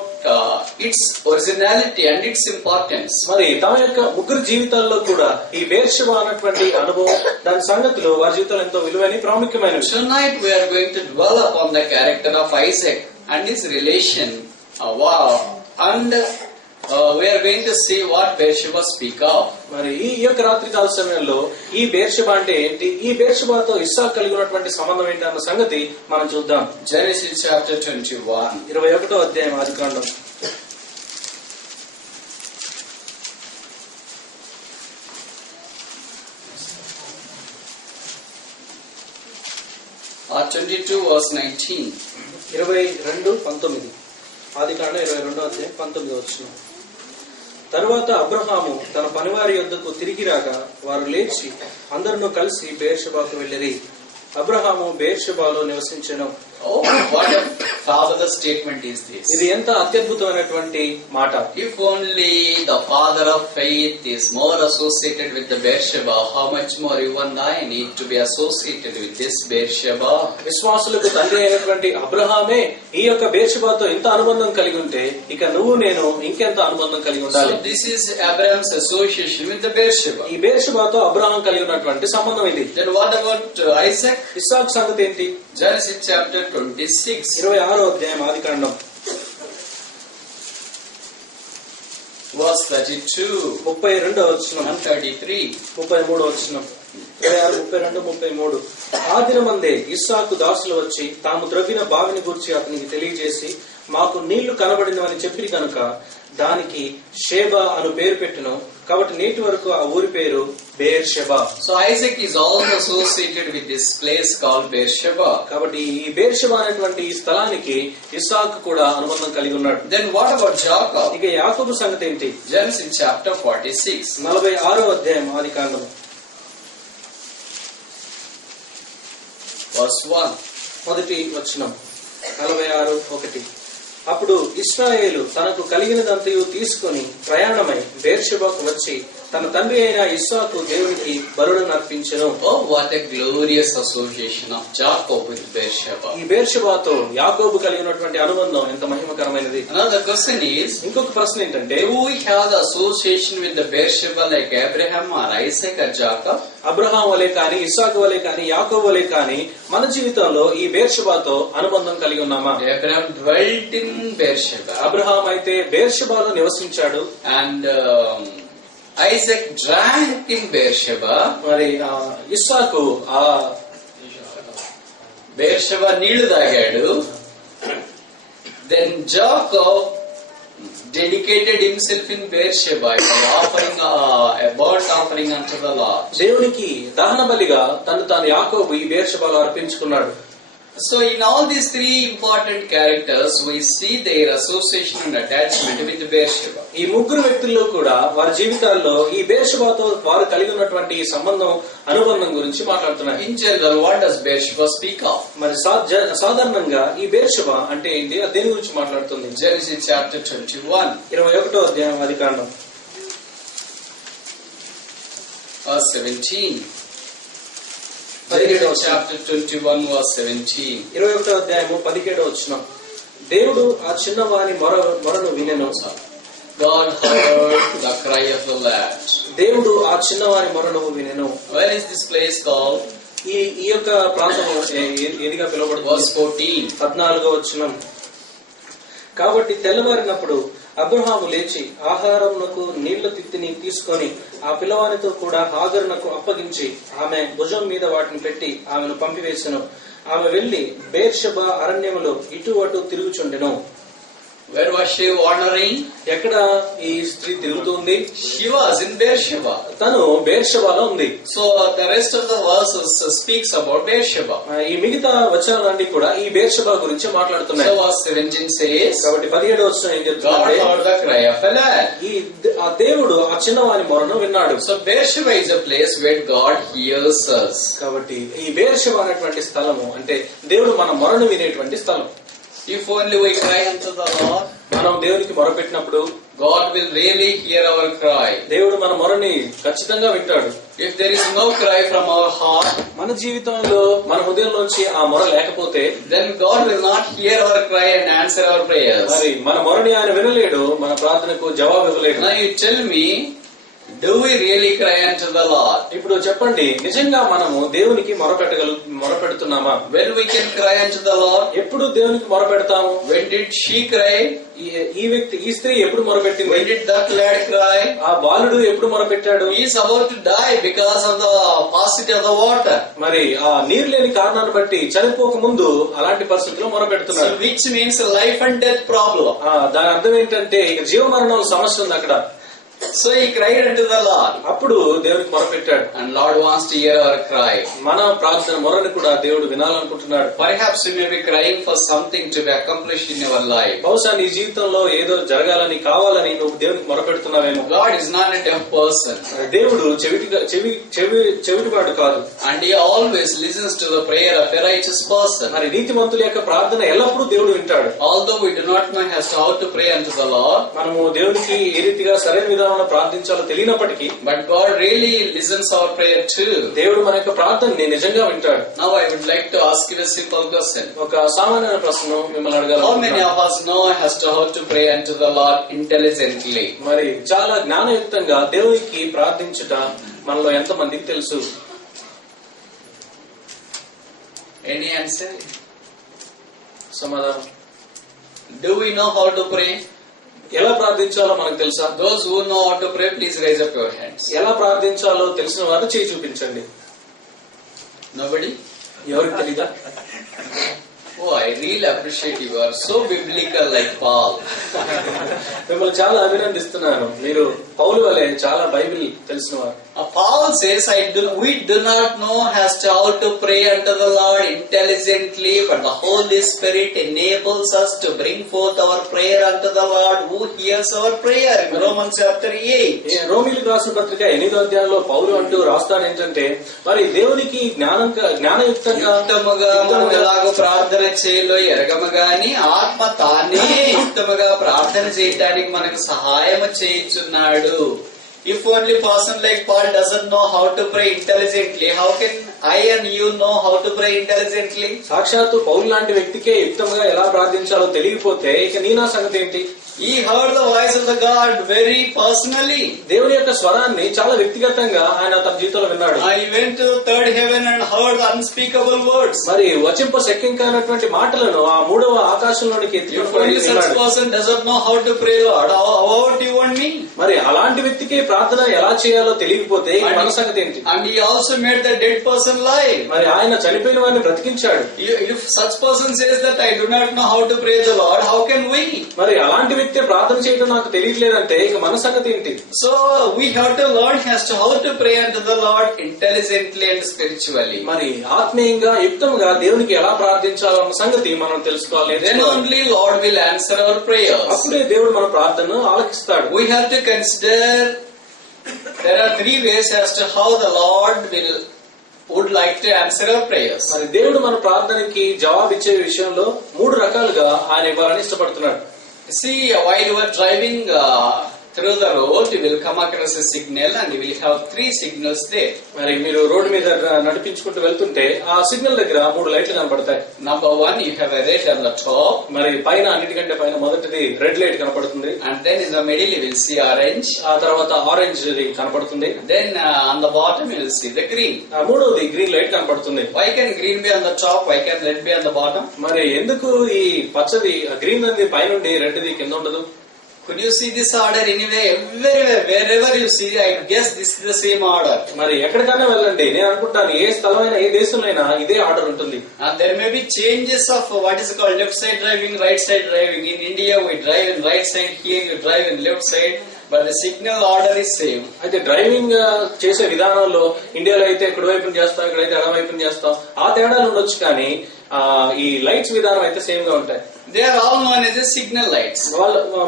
its originality and its importance. మరి తమ యొక్క ముగ్గురు జీవితాల్లో కూడా ఈ బెర్షెబా అనేటువంటి అనుభవం, దాని సంగతులు వారి జీవితంలో ఎంతో విలువైన ప్రాముఖ్యమైనవి. Tonight we are going to dwell upon the character of Isaac and his relation, and we are going to see what Beersheba speak of. మరి ఈ యొక్క రాత్రి కాల సమయంలో ఈ బెర్షెబా అంటే ఏంటి, ఈ బెర్షెబాతో ఇస్సాకు కలిగి ఉన్నటువంటి సంబంధం ఏంటి అన్న సంగతి మనం చూద్దాం. Genesis chapter 21. 21వ అధ్యాయం ఆదికాండం. Or 22 verse 19. 22:19. ఆదికాండం 22వ అధ్యాయం 19వ వచనం. తరువాత అబ్రహాము తన పనివారి యొద్దకు తిరిగి రాగా వారు లేచి అందరినూ కలిసి బెర్షెబాకు వెళ్ళిరి. Abraham బెర్షెబాలో నివసించెను. Oh, what a fabulous statement is this. ఇది ఎంత అత్యద్భుతమైనటువంటి మాట. If only the father of faith is more associated with the Beersheba, how much more you and I need to be associated with this Beersheba. విశ్వాసులకు తండ్రి అయినటువంటి అబ్రహామే ఈ యొక్క బెర్షెబాతో ఇంత అనుబంధం కలిగి ఉంటే ఇక నువ్వు నేను ఇంకెంత అనుబంధం కలిగి ఉండాలి. So this is Abraham's association with the Beersheba. ఈ బెర్షెబాతో అబ్రహాం కలిగి ఉన్నటువంటి సంబంధం ఇది. Then what about Isaac? ఇస్సాకు సంగతి ఏంటి? Genesis chapter 26. 26వ అధ్యాయం ఆదికాండం. Verse 32. 32వ వచనం. 133. 33వ వచనం. 26, 32, 33. ఆ దినమందే ఇస్సాకు దాసులు వచ్చి తాము త్రవ్విన బావిని గురించి అతనికి తెలియజేసి మాకు నీళ్లు కనబడినవని చెప్పి కనుక దానికి షేబా అను పేరు పెట్టును. కాబట్టి నేటి వరకు ఆ ఊరి పేరు Beersheba. So Isaac is also associated with this place called Beersheba. కాబట్టి ఈ బెర్షెబా అనేటువంటి ఈ స్థలానికి ఇస్సాకు కూడా అనుబంధం కలిగి ఉన్నాడు. Then what about Jacob? ఇక యాకోబు సంగతి ఏంటి? Genesis chapter 46. 46వ అధ్యాయం ఆదికాండం. Verse 1. మొదటి వచనం. 46:1. అప్పుడు ఇశ్రాయేలు తనకు కలిగినదంతయు తీసుకుని ప్రయాణమై బెర్షెబాకు వచ్చి తన తండ్రి అయిన ఇస్సాకు దేవునికి బలులను అర్పించెను. Oh, what a glorious association of Jacob with Beersheba. ఈ బెర్షెబాతో యాకోబు కలిగినటువంటి అనుబంధం ఎంత మహిమకరమైనది. Another question is, ఇంకొక ప్రశ్న ఏంటంటే, do we have the association with the Beersheba like Abraham or Isaac or Jacob? Abraham వలె కానీ, ఇస్సాకు వలె కానీ, యాకోబు వలె కానీ మన జీవితంలో ఈ బెర్షెబాతో అనుబంధం కలిగి ఉన్నామా? Abraham dwelt in Beersheba. Abraham అయితే బెర్షెబాలో నివసించాడు. And Isaac drank in Beersheba. మరి ఇస్సాకు ఆ Beersheba నీళ్లు తాగాడు. Then Jacob dedicated himself in Beersheba, offering a burnt offering unto the Lord. దేవునికి దహన బలిగా తను తాను యాకోబు ఈ బెర్షెబాలో అర్పించుకున్నాడు. So in all these three important characters, we see their association and attachment with Beersheba. ఈ ముగ్గురు వ్యక్తుల్లో కూడా వారి జీవితాల్లో ఈ బేర్షెబాతో వారు కలిగి ఉన్నటువంటి సంబంధం అనుబంధం గురించి మాట్లాడుతున్నారు. In general, what does Beersheba speak of? మరి సాధారణంగా ఈ బేర్షెబా అంటే ఏంటి, అది దేని గురించి మాట్లాడుతుంది? Genesis chapter 21, 21వ అధ్యాయం ఆదికాండం verse 17. Genesis chapter 21, verse 17. 21వ అధ్యాయము 17వ వచనం. దేవుడు ఆ చిన్నవాని మొరను వినెను. God heard the cry of the lad. దేవుడు ఆ చిన్నవాని మొరను వినెను. Where is this place called? ఈ యొక్క ప్రాంతం ఏదిగా పిలువబడుతుంది? Verse 14. 14వ వచనం. కాబట్టి తెల్లవారినప్పుడు అబ్రహాము లేచి ఆహారమునకు నీళ్ల తిత్తిని తీసుకొని ఆ పిల్లవానితో కూడా హాగరునకు అప్పగించి ఆమె భుజం మీద వాటిని పెట్టి ఆమెను పంపివేసెను. ఆమె వెళ్లి బేర్షెబా అరణ్యములో ఇటు అటు తిరుగుచుండెను. Where was she wandering? ఎక్కడ ఈ స్త్రీ తిరుగుతుంది? She was in Beersheba. తను బేర్షెబాలో ఉంది. So the rest of the verses speaks about Beersheba. ఈ మిగతా వచనాలన్నీ కూడా ఈ బేర్షెబా గురించి మాట్లాడుతున్నాయి. So verse 17 says, కాబట్టి 17వ వచనం ఏం God చెప్తుందంటే, heard the cry of a lad. ఆ దేవుడు ఆ చిన్నవాని మొరను విన్నాడు. So Beersheba is a place where God hears us. కాబట్టి ఈ బేర్షెబా అనేటువంటి స్థలము అంటే దేవుడు మన మొరను వినేటువంటి స్థలం. If only we cry unto the Lord, మనం దేవునికి మొరపెట్టినప్పుడు God will really hear our cry. దేవుడు మన మొరని ఖచ్చితంగా వింటాడు. If there is no cry from our heart, మన జీవితంలో మన హృదయంలోంచి ఆ మొర లేకపోతే then God will not hear our cry and answer our prayers. మరి మన మొరని ఆయన వినలేడు, మన ప్రార్థనకు జవాబు ఇవ్వలేడు. Now you tell me, do we really cry unto the Lord? ఇప్పుడు చెప్పండి, నిజంగా మనము దేవునికి మొరపెడుతున్నామా? When we can cry unto the Lord? ఎప్పుడు దేవునికి మొరపెడతాము? When did she cry? ఈ స్త్రీ ఎప్పుడు మొరపెట్టింది? When did that lad cry? ఆ బాలుడు ఎప్పుడు మొరపెట్టాడు? He is about to die because of the paucity of the water. మరి ఆ నీరు లేని కారణాన్ని బట్టి చనిపోక ముందు అలాంటి పరిస్థితుల్లో మొరపెడుతున్నాడు. So which means a life and death problem. దాని అర్థం ఏంటంటే ఇక జీవమరణాల సమస్య ఉంది అక్కడ. So he cried unto the Lord. అప్పుడు దేవునికి మొరపెట్టాడు. And Lord wants to hear our cry. మన ప్రార్థన మొరని కూడా దేవుడు వినాలనుకుంటున్నాడు. Perhaps you may be crying for something to be accomplished in your life. బహుశా నీ జీవితంలో ఏదో జరగాలని కావాలని నువ్వు దేవునికి మొరపెడుతున్నావేమో. God is not a deaf person. దేవుడు చెవిటివాడు కాదు. And he always listens to the prayer of a righteous person. మరి నీతిమంతుల యొక్క ప్రార్థన ఎల్లప్పుడూ దేవుడు వింటాడు. Although we do not know how to pray unto the Lord, మనము దేవునికి ఏ రీతిగా సరైన విధానం ప్రార్థించాలో తెలియనప్పటికీ, but God really listens our prayer too. దేవుడు మన యొక్క ప్రార్థనని నిజంగా వింటాడు. Now I would like to ask you a simple question. ఒక సామాన్య ప్రశ్న మిమ్మల్ని అడగాలి. How many of us know how to pray unto the Lord intelligently? మరి చాలా జ్ఞానయుక్తంగా దేవునికి ప్రార్థించుట మనలో ఎంత మందికి తెలుసు? Any answer? సమాధానం. Do we know how to pray? ఎలా ప్రార్థించాలో మనకు తెలుసా? Those who know how to pray, please raise up your hands. ఎలా ప్రార్థించాలో తెలిసిన వారు చేయి చూపించండి. Nobody? ఎవరికి తెలీదా? Oh, I really appreciate you. You are so biblical like Paul. మిమ్మల్ని చాలా అభినందిస్తున్నాను. మీరు పౌలు వలె చాలా బైబిల్ తెలిసిన వారు. Paul says, we do not know how to pray unto the Lord intelligently, but the Holy Spirit enables us to bring forth our prayer unto the Lord who hears our prayer. In Romans chapter 8. రోమీయులకు రాసిన పత్రిక 8వ అధ్యాయంలో పౌలు అంటూ రాస్తాడు ఏంటంటే, మరి దేవునికి జ్ఞానయుక్తంగా మనం ఎలాగో ప్రార్థన చేయాలో ఎరగము గాని ఆత్మ తానే యుక్తముగా ప్రార్థన చేయడానికి మనకు సహాయం చేయుచున్నాడు. If only person like Paul doesn't know how to pray intelligently, how can I and you know how to pray intelligently? సాక్షాత్తు పౌలు లాంటి వ్యక్తికే యుక్తంగా ఎలా ప్రార్థించాలో తెలియకపోతే ఇక నీ నా సంగతి ఏంటి? He heard the voice of the God very personally. దేవుని యొక్క స్వరాన్ని చాలా వ్యక్తిగతంగా ఆయన తన జీవితంలో విన్నాడు. He went to third heaven and heard unspeakable words. మరి వచింప శక్యం కానటువంటి మాటలను ఆ మూడవ ఆకాశంలోనికి ఎత్తుకొని such person doesn't know how to pray, Lord, how do you want me? మరి అలాంటి వ్యక్తికి ప్రార్థన ఎలా చేయాలో తెలియకపోతే మన సంగతి ఏంటి? And he also made the dead person live. మరి ఆయన చనిపోయిన వారిని బ్రతికించాడు. If such person says that I do not know how to pray the Lord, how can we? మరి అలాంటి వ్యక్తి వ్యక్తి ప్రార్థన చేయడం నాకు తెలియట్లేదంటే ఇక మన సంగతి ఏంటి? So we have to learn as to how to pray unto the Lord intelligently and spiritually. మరి ఆత్మీయంగా యుక్తంగా దేవునికి ఎలా ప్రార్థించాలన్న సంగతి మనం తెలుసుకోవాలి. Then only Lord will answer our prayers. అప్పుడే దేవుడు మన ప్రార్థనను ఆలకిస్తాడు. We have to consider there are 3 ways as to how the Lord would like to answer our prayers. మరి దేవుడు మన ప్రార్థనకి జవాబిచ్చే విషయంలో 3 రకాలుగా ఆయన ఇవ్వాలని ఇష్టపడుతున్నాడు. See, while you are driving through the road, you will come across a signal and you will have 3 signals there. మరి మీరు రోడ్డు మీద నడిపించుకుంటూ వెళ్తుంటే ఆ సిగ్నల్ దగ్గర 3 లైట్లు కనపడతాయి. Number 1, you have a red on the top. మరి పైన అన్నిటికంటే పైన మొదటిది రెడ్ లైట్ కనపడుతుంది. And then in the middle you will see orange. ఆ తర్వాత ఆరెంజ్ కనపడుతుంది. Then on the bottom you will see the green. ఆ మూడోది గ్రీన్ లైట్ కనపడుతుంది. Why can green be on the top? Why can red be on the bottom? మరి ఎందుకు ఈ పచ్చది green అనేది పైనుండి రెడ్ ది కింద ఉండదు? Could you see this order anywhere? Everywhere, wherever you see, I guess this is the same order. మరి ఎక్కడికైనా వెళ్ళండి, నేను అనుకుంటాను ఏ స్థలమైనా ఏ దేశంలో ఇదే ఆర్డర్ ఉంటుంది. And there may be changes of what is called left side driving, right side driving. In India we drive in right side, here you drive in left side, but the signal order is same. అయితే driving చేసే విధానంలో ఇండియాలో అయితే కుడివైపున చేస్తాం, ఇక్కడైతే ఎడమవైపున చేస్తాం. ఆ తేడాలు ఉండొచ్చు, కానీ ఈ లైట్స్ విధానం అయితే సేమ్ గా ఉంటాయి. They are all known as signal lights.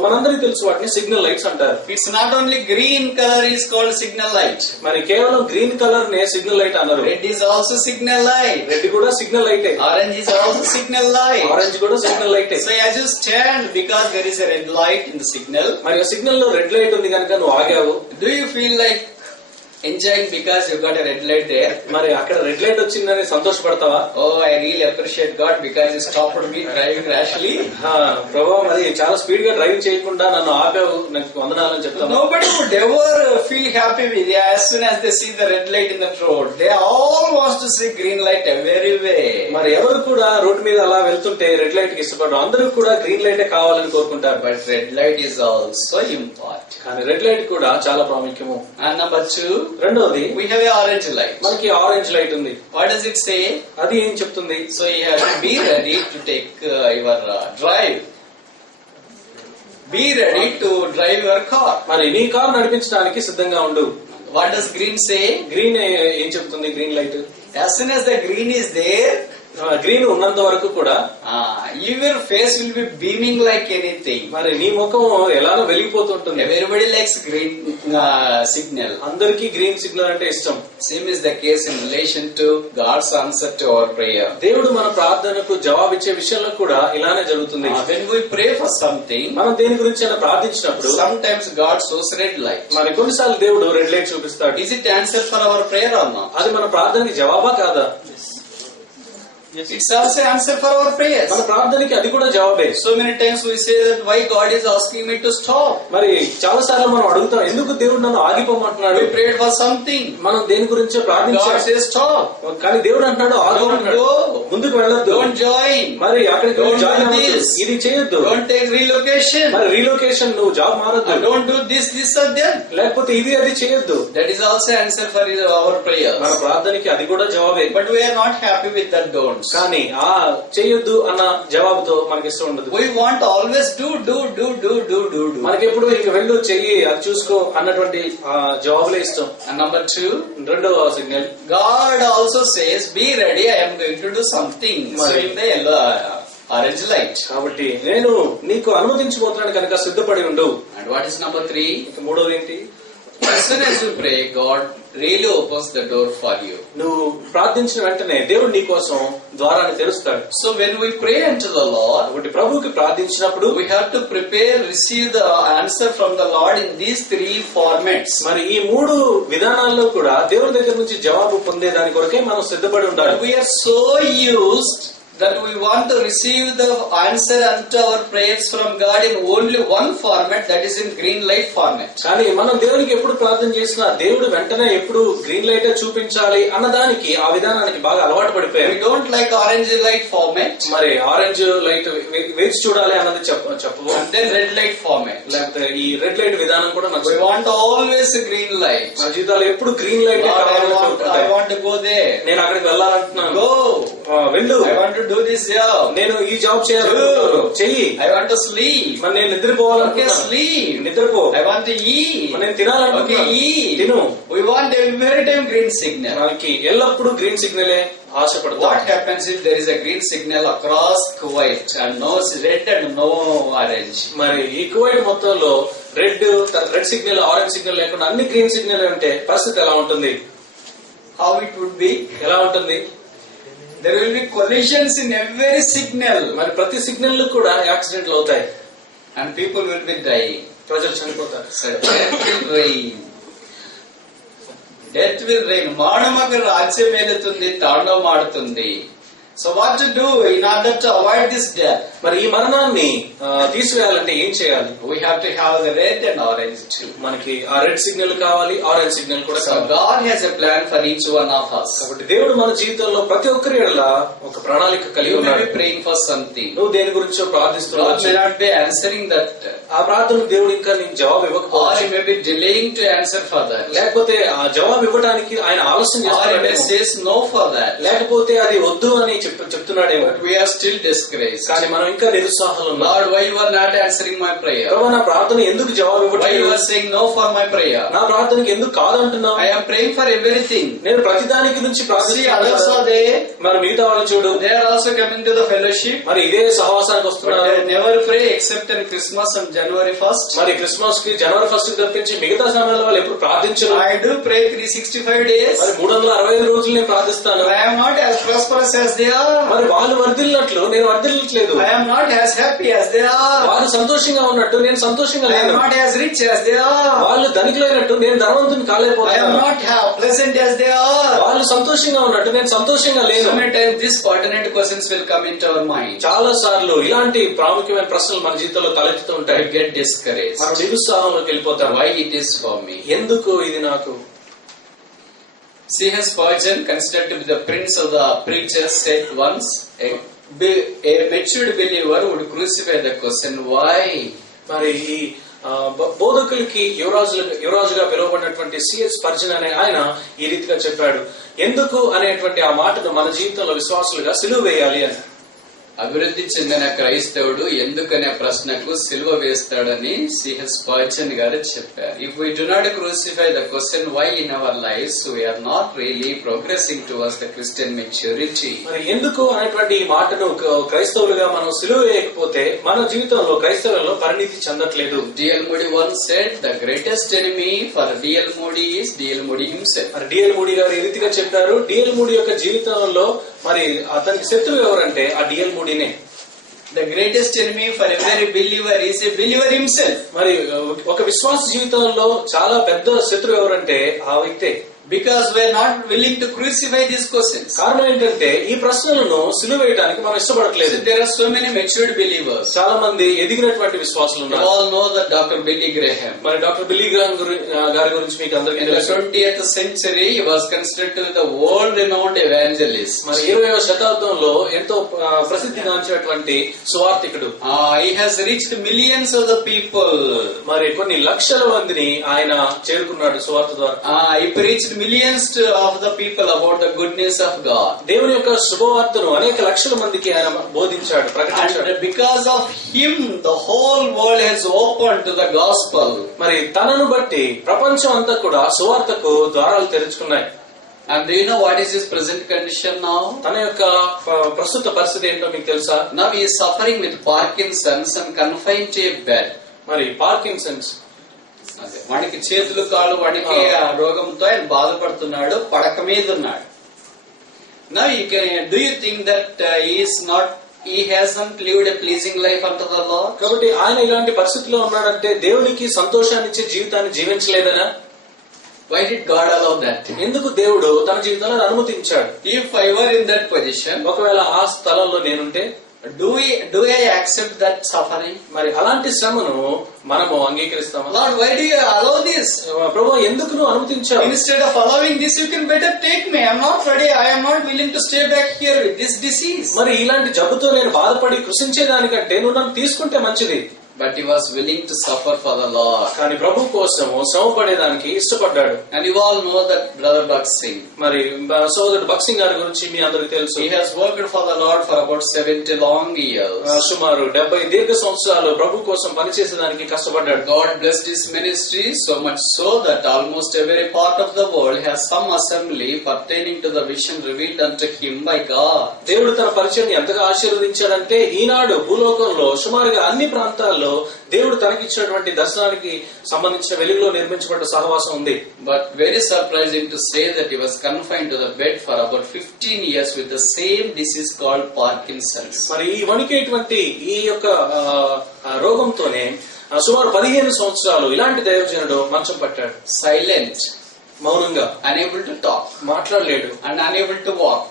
మనందరికీ తెలుసు వాటిని సిగ్నల్ లైట్స్ అంటారు. It's not only green color is called signal light. మరి కేవలం గ్రీన్ కలర్ నే సిగ్నల్ లైట్ అన్నారు. Red is also signal light. Red కూడా సిగ్నల్ లైటే. Orange is also signal light. Orange కూడా సిగ్నల్ లైటే. So as you stand, because there is a red light in the signal, మరి signal లో red light ఉంది కనుక నువ్వు ఆగావు. do you feel like enjoying because you got a red light there? మరి అక్కడ red light వచ్చిందని సంతోషపడతావా? Oh, I really appreciate God because you stopped me driving rashly. ప్రభా, మరి చాలా స్పీడ్ గా డ్రైవింగ్ చేయకుండా నన్ను ఆపావు, నాకు వందనాలని చెప్తాను. Nobody would ever feel happy with it as soon as they see the red light in the road. They all want to see green light everywhere. మరి ఎవరు కూడా రోడ్డు మీద అలా వెళ్తుంటే రెడ్ లైట్ కి ఇష్టపడరు. అందరూ కూడా గ్రీన్ లైటే కావాలని కోరుకుంటారు. But red light is also important. కానీ రెడ్ లైట్ కూడా చాలా ప్రాముఖ్యము. And number 2, రెండోది we have a orange light. మనకి ఆరెంజ్ లైట్ ఉంది. What does it say? అది ఏం చెప్తుంది? So you have to be ready to take your drive. Be ready to drive your car. మరి నీ కారు నడిపించడానికి సిద్ధంగా ఉండు. What does green say? Green ఏం చెప్తుంది? Green light As soon as the green is there, green ఉన్నంత వరకు కూడా your face will be beaming like anything. మరి నీ ముఖం ఎలానో వెలిగిపోతుంటుంది. Everybody likes green signal. అందరికీ గ్రీన్ సిగ్నల్ అంటే ఇష్టం. Same is the case in relation to God's answer to our prayer. దేవుడు మన ప్రార్థనకు జవాబిచ్చే విషయంలో కూడా ఇలానే జరుగుతుంది. When we pray for something, మనం దేని గురించి ప్రార్థించినప్పుడు sometimes God shows red light. మరి కొన్నిసార్లు దేవుడు రెడ్ లైట్ చూపిస్తాడు. Is it answer for our prayer or not? అది మన ప్రార్థనకి జవాబా కాదా? It's also answer for our prayers. మన ప్రార్థనకి అది కూడా జవాబే. So many times we say that why God is asking me to stop. మరి చాలా సార్లు మనం అడుగుతాం, ఎందుకు దేవుడు నన్ను ఆగిపోమంటున్నాడు? We prayed for something. మనం దేని గురించో ప్రార్థించాం. God says stop. కానీ దేవుడు అంటున్నాడు ఆగమంటున్నాడు. ముందుకు వెళ్ళొద్దు. Don't join. మరి అక్కడికి జాయిన్ అవ్వద్దు. ఇది చేయొద్దు. Don't take relocation. మరి రీలొకేషన్ నువ్వు job మారొద్దు. Don't do this or that. లేకపోతే ఇది అది చేయొద్దు. That is also answer for our prayers. మన ప్రార్థనకి అది కూడా జవాబే. But we are not happy with that don't. కానీ చేయొద్దు అన్న జవాబుతో మనకి ఇష్టం ఉండదు. We want always do. మనకి ఎప్పుడు ఇక వెళ్ళు చెయ్యి అది చూసుకో అన్నటువంటి జవాబులే ఇష్టం. And number 2, రెండవ signal, God also says be ready, I am going to do something. Showing the yellow orange light. కాబట్టి నేను నీకు అనుమతించబోతున్నాను కనుక సిద్ధపడి ఉండు. And what is number 3? మూడోది ఏంటి? As soon as you pray, God really opens the door for you. నువ్వు ప్రార్థించిన వెంటనే దేవుడు నీ కోసం ద్వారాన్ని తెరుస్తాడు. So when we pray unto the Lord, కాబట్టి ప్రభువుకి ప్రార్థించినప్పుడు we have to prepare, receive the answer from the Lord in these 3 formats. మరి ఈ 3 విధానాల్లో కూడా దేవుడి దగ్గర నుంచి జవాబు పొందేదాని కొరకే మనం సిద్ధపడి ఉండాలి. We are so used that we want to receive the answer unto our prayers from God in only one format, that is in green light format. కానీ మనం దేవునికి ఎప్పుడు ప్రార్థన చేసినా దేవుడు వెంటనే ఎప్పుడు గ్రీన్ లైట్ చూపించాలి అన్నదానికి ఆ విధానానికి బాగా అలవాటు పడిపోయారు. We don't like orange light format. మరి ఆరెంజ్ లైట్ వేచి చూడాలి అన్నది చెప్పవు. And then red light format. లేకపోతే ఈ రెడ్ లైట్ విధానం కూడా We నచ్చదు. want always green light. మన జీవితాలు ఎప్పుడు green light Lord, I want ఉంటాయి. I want to go there. నేను అక్కడికి వెళ్ళాలంటున్నాను. Go. వెళ్ళు. I want to do this job. నేను ఈ జాబ్ చేయాలనుకుంటున్నాను. చెయ్యి. I want to sleep. మరి నేను Okay, నిద్రపోవాలనుకుంటున్నాను. sleep. నిద్రపో. I want to eat. మరి నేను తినాలనుకుంటున్నాను. Okay, eat. తిను. We want every time green signal. మనకి ఎల్లప్పుడూ green సిగ్నలే ఆశపడతాం. What happens if there is a green signal across Kuwait and no red and no orange? మరి ఈ Kuwait మొత్తంలో red signal, orange signal లేకుండా అన్ని గ్రీన్ సిగ్నల్ ఉంటే పరిస్థితి ఎలా ఉంటుంది? How it would be? ఎలా ఉంటుంది? There will be collisions in every signal మరి ప్రతి సిగ్నల్ కూడా యాక్సిడెంట్లు అవుతాయి. and people will be dying. ప్రజలు చనిపోతారు. So death will reign. Death will reign. మానవకు రాజ్యం ఏలుతుంది, తాండవం ఆడుతుంది. So what to do in order to avoid this death? మరి ఈ మరణాన్ని తీసివేయాలంటే ఏం చేయాలి? We have to have the red and orange too. మనకి ఆ రెడ్ సిగ్నల్ కావాలి, ఆరెంజ్ సిగ్నల్ కూడా So కావాలి. God has a plan for each one of us. కాబట్టి దేవుడు మన జీవితంలో ప్రతి ఒక్కరి ఎడల ఒక ప్రణాళిక కలిగి You may ఉన్నాడు. be praying for something. నువ్వు దేని గురించో God ప్రార్థిస్తున్నావు. may not be answering that. ఆ ప్రార్థనకు దేవుడు ఇంకా నీకు జవాబు Or ఇవ్వకపోవచ్చు. He may be delaying to answer for that. లేకపోతే ఆ జవాబు ఇవ్వడానికి ఆయన ఆలస్యం Or He may చేస్తున్నాడు. says no for that. లేకపోతే అది వద్దు అని చెప్తున్నాడేమో. But we are still disgraced. కానీ మనం ఇంకా నిరుత్సాహంలో ఉన్నాం. Lord, why you are not answering my prayer? ప్రభు, నా ప్రార్థన ఎందుకు జవాబు Why ఇవ్వట్లేదు? you are saying no for my prayer? నా ప్రార్థనకి ఎందుకు కాదంటున్నావు? I am praying for everything. నేను ప్రతిదానికి నుంచి See, others ప్రార్థిస్తున్నాను. are there. మరి మిగతా వాళ్ళు చూడు, They are also coming to the fellowship. మరి ఇదే సహవాసానికి But వస్తున్నారు. they never pray except on Christmas on January 1st. మరి క్రిస్మస్ కి జనవరి 1 తప్పించి మిగతా సమయంలో వాళ్ళు ఎప్పుడు ప్రార్థించరు. I do pray 365 days. మరి 365 రోజులు నేను ప్రార్థిస్తాను. I am not as prosperous as they are. మరి వాళ్ళు వర్ధిల్లినట్లు నేను వర్ధిల్లట్లేదు. I am not as happy as they are. వాళ్ళు సంతోషంగా ఉన్నట్టు నేను సంతోషంగా I am లేను. not as rich as they are. వాళ్ళు ధనికులైనట్టు నేను ధనవంతుని I am కాలేకపోతున్నాను. not pleasant as they are. వాళ్ళు సంతోషంగా ఉన్నట్టు నేను సంతోషంగా లేను. So many times these pertinent questions will come into our mind. చాలా సార్లు ఇలాంటి ప్రాముఖ్యమైన ప్రశ్నలు మన జీవితంలో తలెత్తుతూ I ఉంటాయి. get discouraged. మనం నిరుత్సాహంలోకి వెళ్ళిపోతాం. Why it is for me? ఎందుకు ఇది నాకు? C.H. Spurgeon, considered to be the prince of the preachers, said once, a matured believer would crucify the question, why? మరి ఈ బోధకులకి యువరాజుగా పిలువబడినటువంటి సిహెచ్ స్పర్జన్ అనే ఆయన ఈ రీతిగా చెప్పాడు, ఎందుకు అనేటువంటి ఆ మాటను మన జీవితంలో విశ్వాసులుగా సిలువ వేయాలి అని. అభివృద్ధి చెందిన క్రైస్తవుడు ఎందుకనే ప్రశ్నకు సిలువ వేస్తాడని సిహెచ్ స్పర్జన్ గారు చెప్పారు. If we do not crucify the question why in our lives we are not really progressing towards the Christian maturity. మరి ఎందుకు అనేటువంటి ఈ మాటను క్రైస్తవులుగా మనం సిలువ వేయకపోతే మన జీవితంలో క్రైస్తవంలో పరిణితి చెందట్లేదు. DL Moody once said the greatest enemy for DL Moody is DL Moody himself. మరి డిఎల్ మూడీ గారు ఈ రీతిగా చెప్పారు, డిఎల్ మూడీ యొక్క జీవితంలో మరి అతనికి శత్రువు ఎవరంటే ఆ DL మూడీనే. The greatest enemy for every believer is a believer himself. మరి ఒక విశ్వాస జీవితంలో చాలా పెద్ద శత్రువు ఎవరంటే ఆ వ్యక్తే. Because we are not willing to crucify these questions. కారణం ఏంటంటే ఈ ప్రశ్నలను సిలువ వేయడానికి మనం ఇష్టపడట్లేదు. There are so many matured believers. చాలా మంది ఎదిగినటువంటి విశ్వాసులు You ఉన్నారు. all know that Dr. Billy Graham. మరి డాక్టర్ బిల్లీ గ్రాహం గారి గురించి మీకు అందరికీ In the తెలుసు. 20th century, he was considered to be the world-renowned evangelist. మరి 20వ శతాబ్దంలో ఎంతో ప్రసిద్ధిగాంచినటువంటి సువార్థికుడు. He has reached millions of the people. మరి కొన్ని లక్షల మందిని ఆయన చేరుకున్నాడు సువార్త ద్వారా. He preached millions of the people about the goodness of God. దేవుని యొక్క శుభవార్తను అనేక లక్షల మందికి ఆయన బోధించాడు, ప్రకటించాడు. And because of him, the whole world has opened to the gospel. మరి తనను బట్టి ప్రపంచం అంతా కూడా సువార్తకు ద్వారాలు తెరుచుకున్నాయి. And do you know what is his present condition now? తన యొక్క ప్రస్తుత పరిస్థితి ఏంటో మీకు తెలుసా? Now he is suffering with Parkinson's and confined to a bed. మరి పార్కిన్సన్స్, వాడికి చేతులు కాళ్ళు వాడికి ఆ రోగంతో ఆయన బాధపడుతున్నాడు, పడక మీద ఉన్నాడు. Now do you think that he hasn't lived a pleasing life unto the Lord? కాబట్టి ఆయన ఇలాంటి పరిస్థితిలో ఉన్నాడంటే దేవునికి సంతోషాన్ని ఇచ్చే జీవితాన్ని జీవించలేదనా? Why did God allow that? ఎందుకు దేవుడు తన జీవితంలో అనుమతించాడు? If I were in that position, ఒకవేళ ఆ స్థలంలో నేనుంటే do I accept that suffering? మరి అలాంటి శ్రమను మనము అంగీకరిస్తామా? Lord, why do you allow this? ప్రభువా, ఎందుకు నువ్వు అనుమతించావు? Instead of allowing this, you can better take me. I am not ready. I am not willing to stay back here with this disease. మరి ఇలాంటి జబ్బుతో నేను బాధపడి కృషించేదానికంటే నువ్వు నన్ను తీసుకుంటే మంచిది. but he was willing to suffer for the Lord. కానీ ప్రభు కోసం శ్రమ పడేదానికి ఇష్టపడ్డాడు. And you all know that Brother Bhakt Singh. మరి సోదరుడు భగత్ సింగ్ గారి గురించి మీ అందరికీ తెలుసు. He has worked for the Lord for about 70 long years. సుమారు 70 దీర్ఘ సంవత్సరాలు ప్రభు కోసం పనిచేసేదానికి కష్టపడ్డాడు. God blessed his ministry so much so that almost every part of the world has some assembly pertaining to the vision revealed unto him by God. దేవుడు తన పరిచయం ఎంతగా ఆశీర్వదించాడంటే ఈనాడు భూలోకంలో సుమారుగా అన్ని ప్రాంతాల్లో దేవుడు తనకిచ్చినటువంటి దర్శనానికి సంబంధించిన వెలుగులో నిర్మించబడ్డ సహవాసం ఉంది. But very surprising to say that he was confined to the bed for about 15 years with the same disease called Parkinson's. మరి ఈ వణికేటువంటి ఈ యొక్క రోగంతోనే సుమారు 15 సంవత్సరాలు ఇలాంటి దైవజనుడు మంచం పట్టాడు. Silent, మౌనంగా, unable to talk, మాట్లాడలేడు, and unable to walk,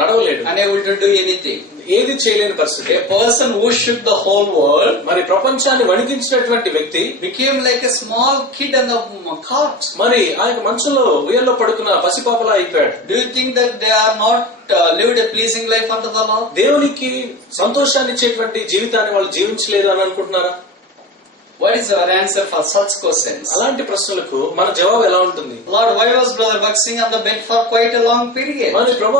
నడవలేడు, unable to do anything. ఏది చేయలేని పరిస్థితి. A person who shook the whole world, మరి ప్రపంచాన్ని వణికించినటువంటి వ్యక్తి became like a small kid on the cot. మరి ఆ యొక్క మంచంలో ఉయ్యాల్లో పడుకున్న పసిపాపలా అయిపోయాడు. Do you think that they are not lived a pleasing life unto the Lord? దేవునికి సంతోషాన్ని ఇచ్చేటువంటి జీవితాన్ని వాళ్ళు జీవించలేదు అని అనుకుంటున్నారా? What is our answer for such questions? అలాంటి ప్రశ్నలకు మన జవాబు ఎలా ఉంటుంది? Lord, why was Brother Bhakt Singh on the bed for quite a long period? మరి ప్రభు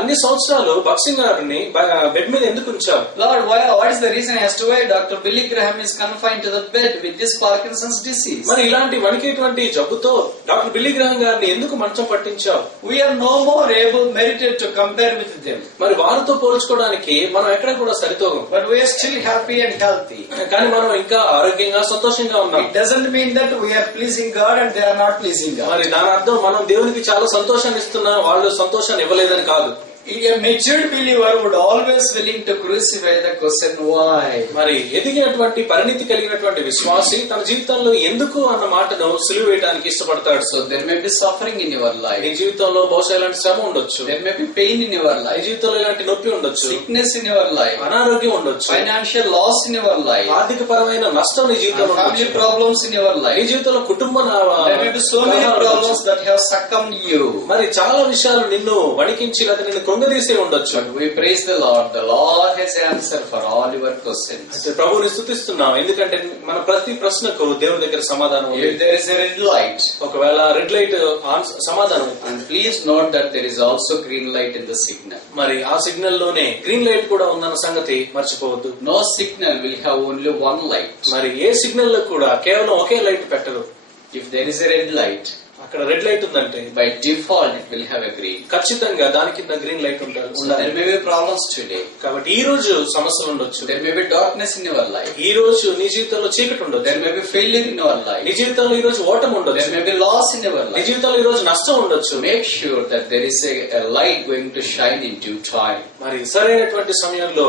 అన్ని సంవత్సరాలు భగత్ సింగ్ గారిని బెడ్ మీద ఎందుకు ఉంచావు? Lord, what is the reason as to why Dr. Billy Graham is confined to the bed with this Parkinson's disease? మరి ఇలాంటి వణికేటువంటి జబ్బుతో doctor Billy గ్రహం గారిని ఎందుకు మంచం పట్టించావు? We are no more able merited to compare with them. మరి వారితో పోల్చుకోవడానికి మనం ఎక్కడ కూడా సరితోగం. But we are still happy and healthy. కానీ మనం ఇంకా ఆరోగ్యంగా సంతోషంగా ఉన్నాం. It doesn't mean that we are pleasing God and they are not pleasing God. మరి దాని అర్థం మనం దేవునికి చాలా సంతోషాన్ని ఇస్తున్నాం, వాళ్ళు సంతోషాన్ని ఇవ్వలేదని కాదు. A matured believer would always willing to crucify the question why. మరి ఎదిగినటువంటి పరిణితి కలిగినటువంటి విశ్వాసి తన జీవితంలో ఎందుకు అన్న మాటను సిలువ వేయడానికి ఇష్టపడతాడు. So there may be suffering in your life. నీ జీవితంలో బహుశా ఇలాంటి శ్రమ ఉండొచ్చు. There may be pain in your నీ life. జీవితంలో ఇలాంటి నొప్పి ఉండొచ్చు. Sickness in your life. అనారోగ్యం ఉండొచ్చు. Financial loss in your life. ఆర్థిక పరమైన నష్టం నీ జీవితంలో Family ఉండొచ్చు. problems in your నీ life. జీవితంలో కుటుంబ There may be so many problems that have succumbed you. మరి చాలా విషయాలు నిన్ను వణికించి లేదా నిన్ను కృంగదీసే ఉండొచ్చు. But we praise the Lord. The Lord has answer for all your questions. అయితే ప్రభువుని స్తుతిస్తున్నాం, ఎందుకంటే మన ప్రతి ప్రశ్నకు దేవుని దగ్గర సమాధానం ఉంది. If there is a red light, ఒకవేళ రెడ్ లైట్ సమాధానం ఉంది. and please note that there is also green light in the signal. మరి ఆ సిగ్నల్ లోనే గ్రీన్ లైట్ కూడా ఉందన్న సంగతి మర్చిపోవద్దు. No signal will have only one light. మరి ఏ సిగ్నల్ లో కూడా కేవలం ఒకే లైట్ పెట్టరు. If there is a red light, అక్కడ రెడ్ లైట్ ఉందంటే by default it will have a green. ఖచ్చితంగా దాని కింద గ్రీన్ లైట్ ఉండాలి. So there may be problems today. కాబట్టి ఈ రోజు సమస్యలు ఉండొచ్చు. There may be darkness in your life. ఈ రోజు నీ జీవితంలో చీకటి ఉండొచ్చు. There may be failure in your life. నీ జీవితంలో ఈ రోజు ఓటమి ఉండొచ్చు. There may be loss in your నీ life. జీవితంలో ఈ రోజు నష్టం ఉండొచ్చు. Make sure that there is a light going to shine in due time. మరి సరైనటువంటి సమయంలో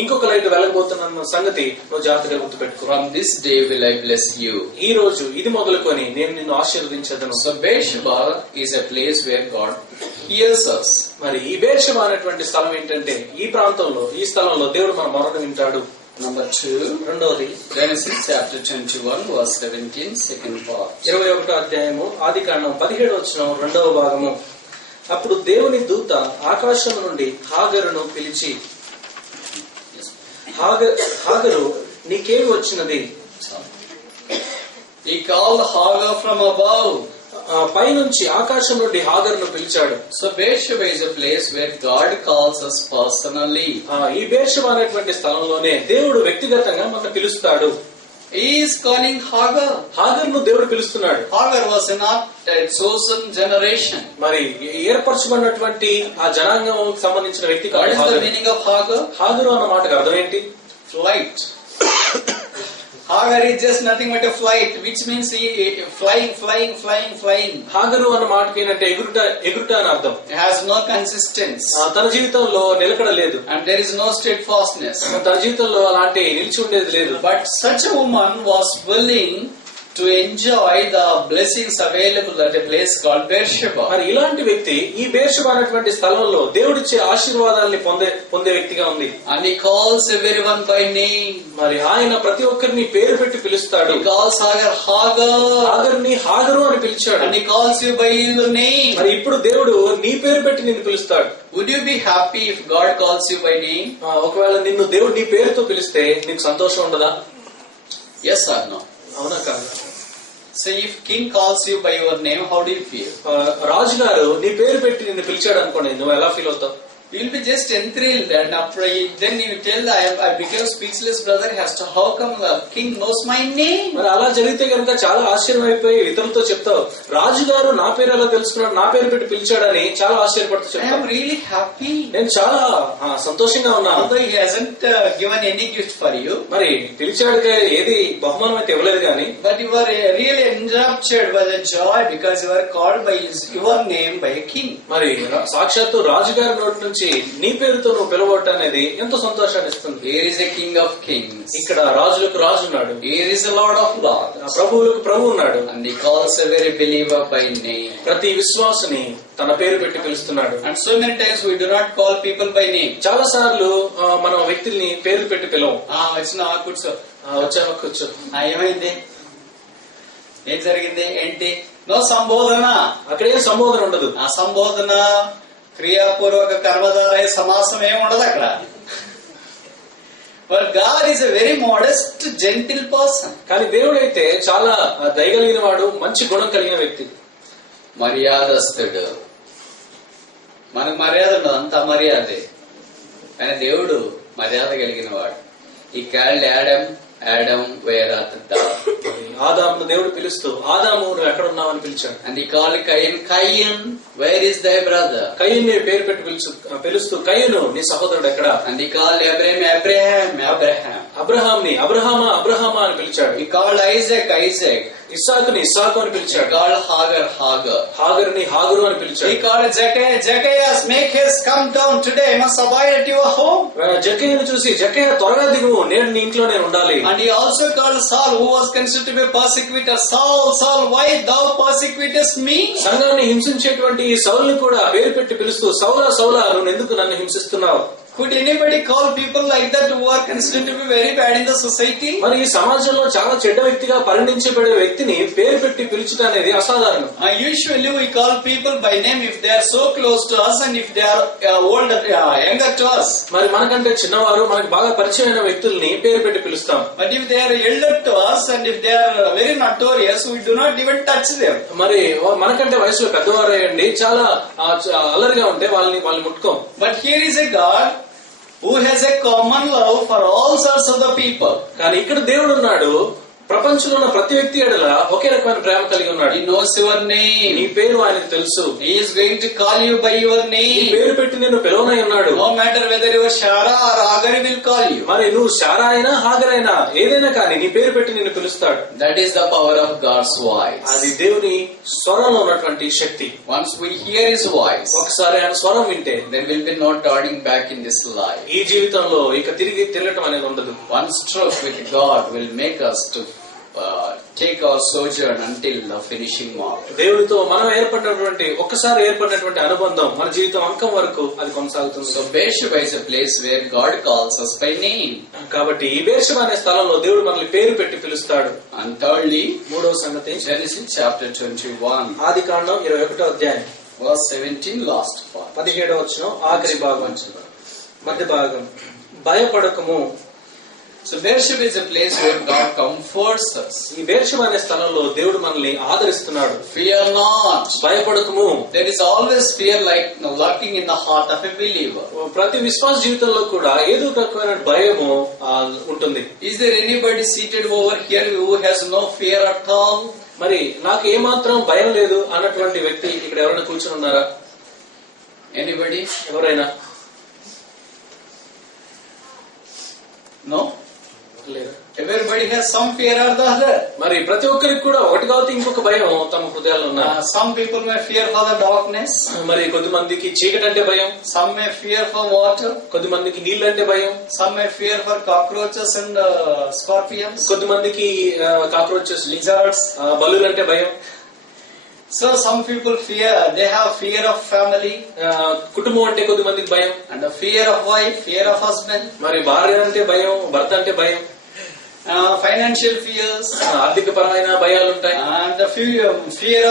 ఇంకొక లైట్ వెలగబోతున్న సంగతి నువ్వు జాగ్రత్తగా గుర్తుపెట్టుకో. From this day will I bless you. ఈ రోజు ఇది మొదలుకొని నేను నిన్ను ఆశీర్వదించదను. So Beersheba is a place where God hears us. మరి ఈ బేర్షెబా అనేటువంటి స్థలం ఏంటంటే ఈ ప్రాంతంలో ఈ స్థలంలో దేవుడు మన మొరను వింటాడు. Number 2, రెండవది Genesis chapter 21 verse 17, second part. 21వ అధ్యాయము ఆదికాండం 17వ వచనం రెండవ భాగము. అప్పుడు దేవుని దూత ఆకాశం నుండి హాగరును పిలిచి, హాగరు నీకేమి వచ్చినది? He called Hagar from above. పైనుంచి ఆకాశం నుండి హాగరును పిలిచాడు. So Beersheba is a place where God calls us personally. ఈ బేర్షెబా అనేటువంటి స్థలంలోనే దేవుడు వ్యక్తిగతంగా మనల్ని పిలుస్తాడు. He is calling Hagar. హాగరును దేవుడు పిలుస్తున్నాడు. Hagar was not a chosen generation. మరి ఏర్పరచబడినటువంటి ఆ జనాంగం సంబంధించిన వ్యక్తి What కాదు is the Hagar. meaning of Hagar? హాగరు అన్న మాటకు అర్థం ఏంటి? Flight. Hagar is just nothing but a flight, which means flying. హాగరు అన్న మాటకి ఏంటంటే ఎగురుట అని అర్థం. It has no consistency. తన జీవితంలో నిలకడ లేదు. And there is no steadfastness. తన జీవితంలో అలాంటి నిలిచి ఉండేది లేదు. But such a woman was willing to enjoy the blessings available at a place called Beersheba. మరి ఇలాంటి వ్యక్తి ఈ బేర్షెబా అనేటువంటి స్థలంలో దేవుడిచ్చే ఆశీర్వాదాన్ని పొందే వ్యక్తిగా ఉంది. And he calls everyone by name. మరి ఆయన ప్రతి ఒక్కరిని పేరు పెట్టి పిలుస్తాడు. He calls Hagar. హాగరుని హాగరు అని పిలిచాడు. And he calls you by your name. మరి ఇప్పుడు దేవుడు నీ పేరు పెట్టి నిన్ను పిలుస్తాడు. Would you be happy if God calls you by name? ఒకవేళ నిన్ను దేవుడు నీ పేరుతో పిలిస్తే నీకు సంతోషం ఉండదా? Yes or no? అవునా కాదు? So if king calls you by your name, how do you feel? రాజుగారు నీ పేరు పెట్టి నిన్ను పిలిచాడు అనుకోండి, నువ్వు ఎలా ఫీల్ అవుతావు? You will be just enthralled, and after then you tell, I became speechless, brother. Has to how come the king knows my name? మరి అలా జరిగితే కనుక చాలా ఆశ్చర్యం అయిపోయి ఇతరులతో చెప్తావు, రాజుగారు నా పేరు ఎలా తెలుసుకున్నాడు, నా పేరు పెట్టి పిలిచాడని చాలా ఆశ్చర్యపడుతూ I చెప్తావు. am really happy. నేను చాలా సంతోషంగా ఉన్నాను. Although he hasn't given any gift for you, మరి పిలిచాడుగా ఏది బహుమానం అయితే ఇవ్వలేదు కానీ, but you are really enraptured by the joy because you are called by your name by a king. మరి సాక్షాత్తు రాజుగారి నోటి నుంచి నీ పేరుతో నువ్వు పిలవటం అనేది ఎంతో సంతోషాన్ని ఇస్తుంది. Here is a king of kings. ఇక్కడ రాజులకు రాజు ఉన్నాడు. Here is a lord of lords. ప్రభువులకు ప్రభు ఉన్నాడు. And he calls every believer by name. ప్రతి విశ్వాసుని తన పేరు పెట్టి పిలుస్తున్నాడు. And so many times we do not call people by name. చాలా సార్లు మనం వ్యక్తుల్ని పేరు పెట్టి పిలవం. వచ్చిన కూర్చో, వచ్చావా కూర్చో, ఏమైంది, ఏం జరిగింది, ఏంటి, నో సంబోధన. అక్కడ ఏం సంబోధన ఉండదు. ఆ సంబోధన క్రియాపూర్వక కర్మధారయ సమాసం ఏమి ఉండదు అక్కడ. But God is a very modest, gentle person. కానీ దేవుడైతే చాలా దయగలిగిన వాడు, మంచి గుణం కలిగిన వ్యక్తి, మర్యాదస్తుడు. మనకు మర్యాద ఉండదు, అంత మర్యాదే, కానీ దేవుడు మర్యాద కలిగిన వాడు. ఈ called Adam where art thou? ఆదామును దేవుడు పిలుస్తూ, ఆదాము నువ్వు ఎక్కడ ఉన్నావని పిలిచాడు. And he called Cain, where is thy brother? కయీను పేరు పెట్టి పిలుస్తూ, కయీను నీ సహోదరుడు ఎక్కడ. And he called Abraham. అబ్రహామా అని పిలిచాడు. He called Isaac. ఇస్సాకుని ఇస్సాకు అని పిలిచాడు. He called హాగరుని హాగరు అని పిలిచాడు. He called Zacchaeus, make haste, come down today, I must abide at your home. జక్కయ్యను చూసి, జక్కయ్య త్వరగా దిగు, నేడు నీ ఇంట్లో నేను ఉండాలి. And he also called Saul, who was considered to be a persecutor. Saul, why thou persecutest me? సంఘాన్ని హింసించేటువంటి ఈ సౌలుని కూడా పేరు పెట్టి పిలుస్తూ, సౌలా నువ్వు ఎందుకు నన్ను హింసిస్తున్నావు? Could anybody call people like that who are considered to be very bad in the society? మరి ఈ సమాజంలో చాలా చెడ్డ వ్యక్తిగా పరిగణించబడే వ్యక్తిని పేరు పెట్టి పిలుచుట అనేది అసాధారణం. Usually we call people by name if they are so close to us and if they are older, younger to us. మరి మనకంటే చిన్నవారు, మనకు బాగా పరిచయమైన వ్యక్తుల్ని పేరు పెట్టి పిలుస్తాం. But if they are elder to us and if they are very notorious, we do not even touch them. మరి మనకంటే వయసులో పెద్దవారు అయ్యండి, చాలా అల్లరిగా ఉంటే వాళ్ళని ముట్టుకోం. But here is a God who has a common love for all sorts of the people. కానీ ఇక్కడ దేవుడు ఉన్నాడు, ప్రపంచంలో ఉన్న ప్రతి వ్యక్తి ఎడల ఒకే రకమైన ప్రేమ కలిగి ఉన్నాడు. He knows your name. నీ పేరు ఆయనకు తెలుసు. He is going to call you by your name. నీ పేరు పెట్టి నిన్ను పిలవనై ఉన్నాడు. No matter whether you are Shara or Hagar, he will call you. మరి నువ్వు శారా అయినా హాగర్ అయినా ఏదైనా కానీ నీ పేరు పెట్టి నిన్ను పిలుస్తాడు. That is the power of God's voice. అది దేవుని స్వరంలో ఉన్నటువంటి శక్తి. Once we hear his voice, ఒకసారి ఆయన స్వరం వింటే there will be no turning back in this life. ఈ జీవితంలో ఇక తిరగటం అనేది ఉండదు. One stroke with God will make us to take our sojourn until the finishing mark. దేవుడితో మనం ఒక్కసారి ఏర్పడినటువంటి అనుబంధం మన జీవితం అంకం వరకు అది కొనసాగుతుంది. So Beersheba is a place where God calls us by name. కాబట్టి ఈ బెర్షెబా అనే స్థలంలో దేవుడు మనల్ని పేరు పెట్టి పిలుస్తాడు. And thirdly, మూడవ సంగతి, Genesis chapter 21, ఆదికాండం 21వ అధ్యాయం verse 17, last part. 17వ వచనం ఆఖరి భాగం, మధ్య భాగం. భయపడకము. So Beersheba is a place where God comforts us. ఈ బెర్షెబా అనే స్థలంలో దేవుడు మనల్ని ఆదరిస్తున్నాడు. Fear not. భయపడకము. There is always fear like lurking in the heart of a believer. ప్రతి విశ్వాస జీవితంలో కూడా ఏదో ఒక రకమైన భయము ఉంటుంది. Is there anybody seated over here who has no fear at all? మరి నాకు ఏమాత్రం భయం లేదు అన్నటువంటి వ్యక్తి ఇక్కడ ఎవరైనా కూర్చుని ఉన్నారా? Anybody? ఎవరైనా? No? లేదు. Everybody has some fear or the other. మరి ప్రతి ఒక్కరికి కూడా ఒకటి కావచ్చు ఇంకొక భయం తమ హృదయాల్లో ఉన్నాయి. Some people may fear for the darkness. మరి కొద్దిమందికి చీకటి అంటే భయం. Some may fear for water. కొద్దిమందికి నీళ్ళు అంటే భయం. Some may fear for cockroaches and scorpions. కొద్దిమందికి కాక్రోచెస్, lizards, బల్లులు అంటే భయం. So some people they have fear of family. కుటుంబం అంటే కొద్దిమందికి భయం. And the fear of wife, fear of husband. మరి భార్య అంటే భయం, భర్త అంటే భయం. financial fears, ఆర్థిక పరమైన భయాలు ఉంటాయి, and the fear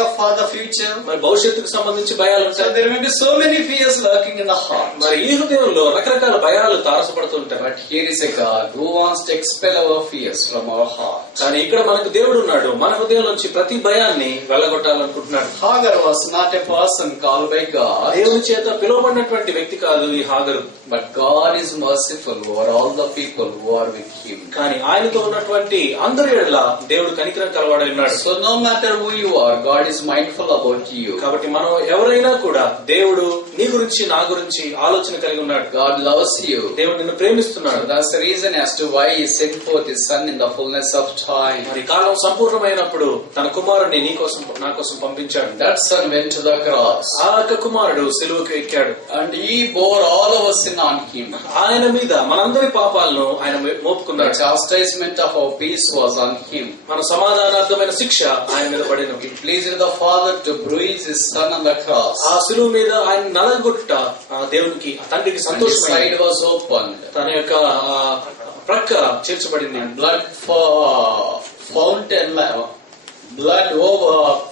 of for the future. మరి భవిష్యత్తుకు సంబంధించి భయాలు So ఉంటాయి. there may be so many fears lurking in the heart. మరి ఈ హృదయంలో రకరకాల భయాలు తారసపడుతుంటాయి. But here is a God who wants to expel our fears from our heart. కానీ ఇక్కడ మనకు దేవుడు ఉన్నాడు, మన హృదయం నుంచి ప్రతి భయాన్ని వెళ్ళగొట్టాలనుకుంటున్నాడు. Hagar was not a person called by God, దేవుని చేత పిలువబడినటువంటి వ్యక్తి కాదు ఈ హాగరు. but God is merciful over all the people who are with him. కానీ ఆయనతో ఉన్నటువంటి అందరి ఎడల దేవుడు కనికరం కలవాడై ఉన్నాడు. So no matter who you are, God is mindful about you. కాబట్టి మనం ఎవరైనా కూడా దేవుడు నీ గురించి నా గురించి ఆలోచన కలిగి ఉన్నాడు. God loves you. దేవుడు నిన్ను ప్రేమిస్తున్నాడు. So that's the reason as to why He sent forth His Son in the fullness of time. మరి కాలం సంపూర్ణమైనప్పుడు తన కుమారుడిని నీ కోసం నా కోసం పంపించాడు. That Son went to the cross, ఆ యొక్క కుమారుడు సిలువకు ఎక్కాడు. and He bore all our sin on Him. ఆయన మీద మనందరి పాపాలను ఆయన The మోపుకున్నాడు. chastisement of our peace was on Him. మన సమాధానార్థమైన శిక్ష ఆయన మీద పడిన. It pleased the Father to bruise His Son on the cross. ఆ సిలువ మీద ఆయన నలగొట్టుట ఆ దేవునికి ఆ తండ్రికి And His సంతోషమైంది. side was opened. తన యొక్క ప్రక్క చేర్చబడింది. Blood fountain, blood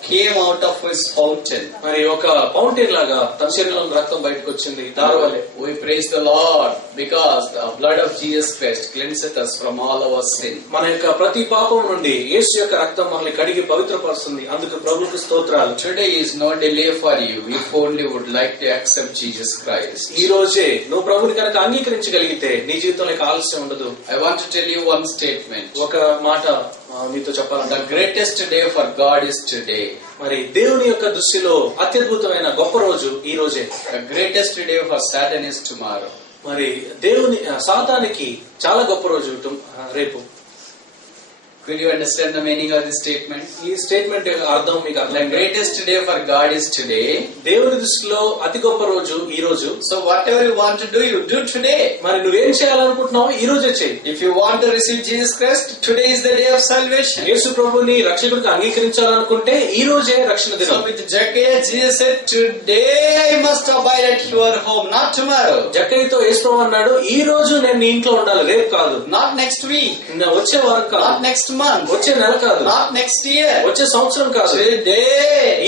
came out of His fountain. మరి ఒక ఫౌంటైన్ లాగా తన శరీరంలో రక్తం బయటకు వచ్చింది దారవలే. We praise the Lord because the blood of Jesus Christ cleanseth us from all our sin. మన యొక్క ప్రతి పాపం నుండి యేసు యొక్క రక్తం మనల్ని కడిగి పవిత్రపరుస్తుంది. అందుకు ప్రభువుకు స్తోత్రాలు. Today is no delay for you if only would like to accept Jesus Christ. ఈ రోజే నువ్వు ప్రభువుని కనుక అంగీకరించగలిగితే నీ జీవితంలో ఇక ఆలస్యం ఉండదు. I want to tell you one statement. ఒక మాట మీతో చెప్పాలంటే, The greatest day for God is today. మరి దేవుని యొక్క దృష్టిలో అత్యద్భుతమైన గొప్ప రోజు ఈ రోజే. The greatest day for Satan is tomorrow. మరి దేవుని సాతానికి చాలా గొప్ప రోజు రేపు. Could you understand the meaning of this statement? ఈ స్టేట్మెంట్ అర్థం మీకు The అర్థం. greatest day for God is today. దేవుని దృష్టిలో అతి గొప్ప రోజు ఈ రోజు. So whatever you want to do, you do today. మరి నువ్వేం చేయాలనుకుంటున్నావు ఈ రోజే చేయి. If you want to receive Jesus Christ, today is the day of salvation. యేసు ప్రభుని రక్షకుడిగా అంగీకరించాలనుకుంటే ఈ రోజే రక్షణ So దినం. with Zacchaeus, Jesus said, today I must abide at your home, not tomorrow. జక్కయ్యతో యేసు ప్రభు అన్నాడు, ఈ రోజు నేను నీ ఇంట్లో ఉండాలి, రేపు కాదు, Not next week, వచ్చే వారం కాదు, not next month, వచ్చే నెల కాదు, not next year. వచ్చే సంవత్సరం కాదు, Today,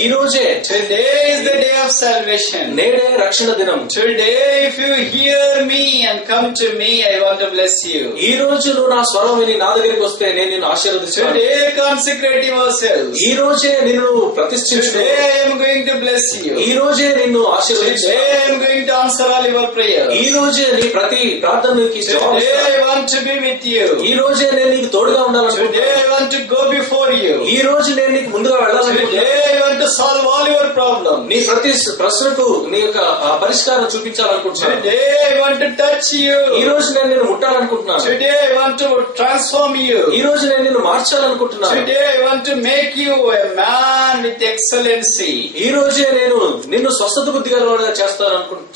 ఈ రోజే. today is the day of salvation. నేడే రక్షణ దినం. Today, if you hear me and come to me, I want to bless you. ఈ రోజు నువ్వు నా స్వరం విని నా దగ్గరికి వస్తే నేను నిన్ను ఆశీర్వదిస్తాను. Today, consecrate yourselves. ఈ రోజే నిన్ను ప్రతిష్ఠించు. Today, I am going to bless you. ఈ రోజే నిన్ను ఆశీర్వదించు. Today, I am going to answer all your prayers. ఈ రోజే నీ ప్రతి ప్రార్థనకి జవాబు Today, ఇస్తాను. I want to be with you. ఈ రోజే నేను నీకు తోడుగా Today, ఉండాలనుకుంటున్నాను. I want to go before you. ఈ రోజు నేను నీకు ముందుగా వెళ్ళాలనుకుంటున్నాను. Today, I want to solve all your problems. నీ ప్రతి ప్రశ్నకు నీ యొక్క పరిష్కారం చూపించాలనుకుంటున్నాను. Today, I want to touch you. ఈ రోజు నేను నిన్ను ముట్టాలనుకుంటున్నాను. Today, I want to transform you. ఈ రోజు నేను నిన్ను మార్చాలనుకుంటున్నాను. Today, I want to make you a man with excellency. ఈ రోజే నేను నిన్ను స్వస్థత బుద్ధి గలవాడుగా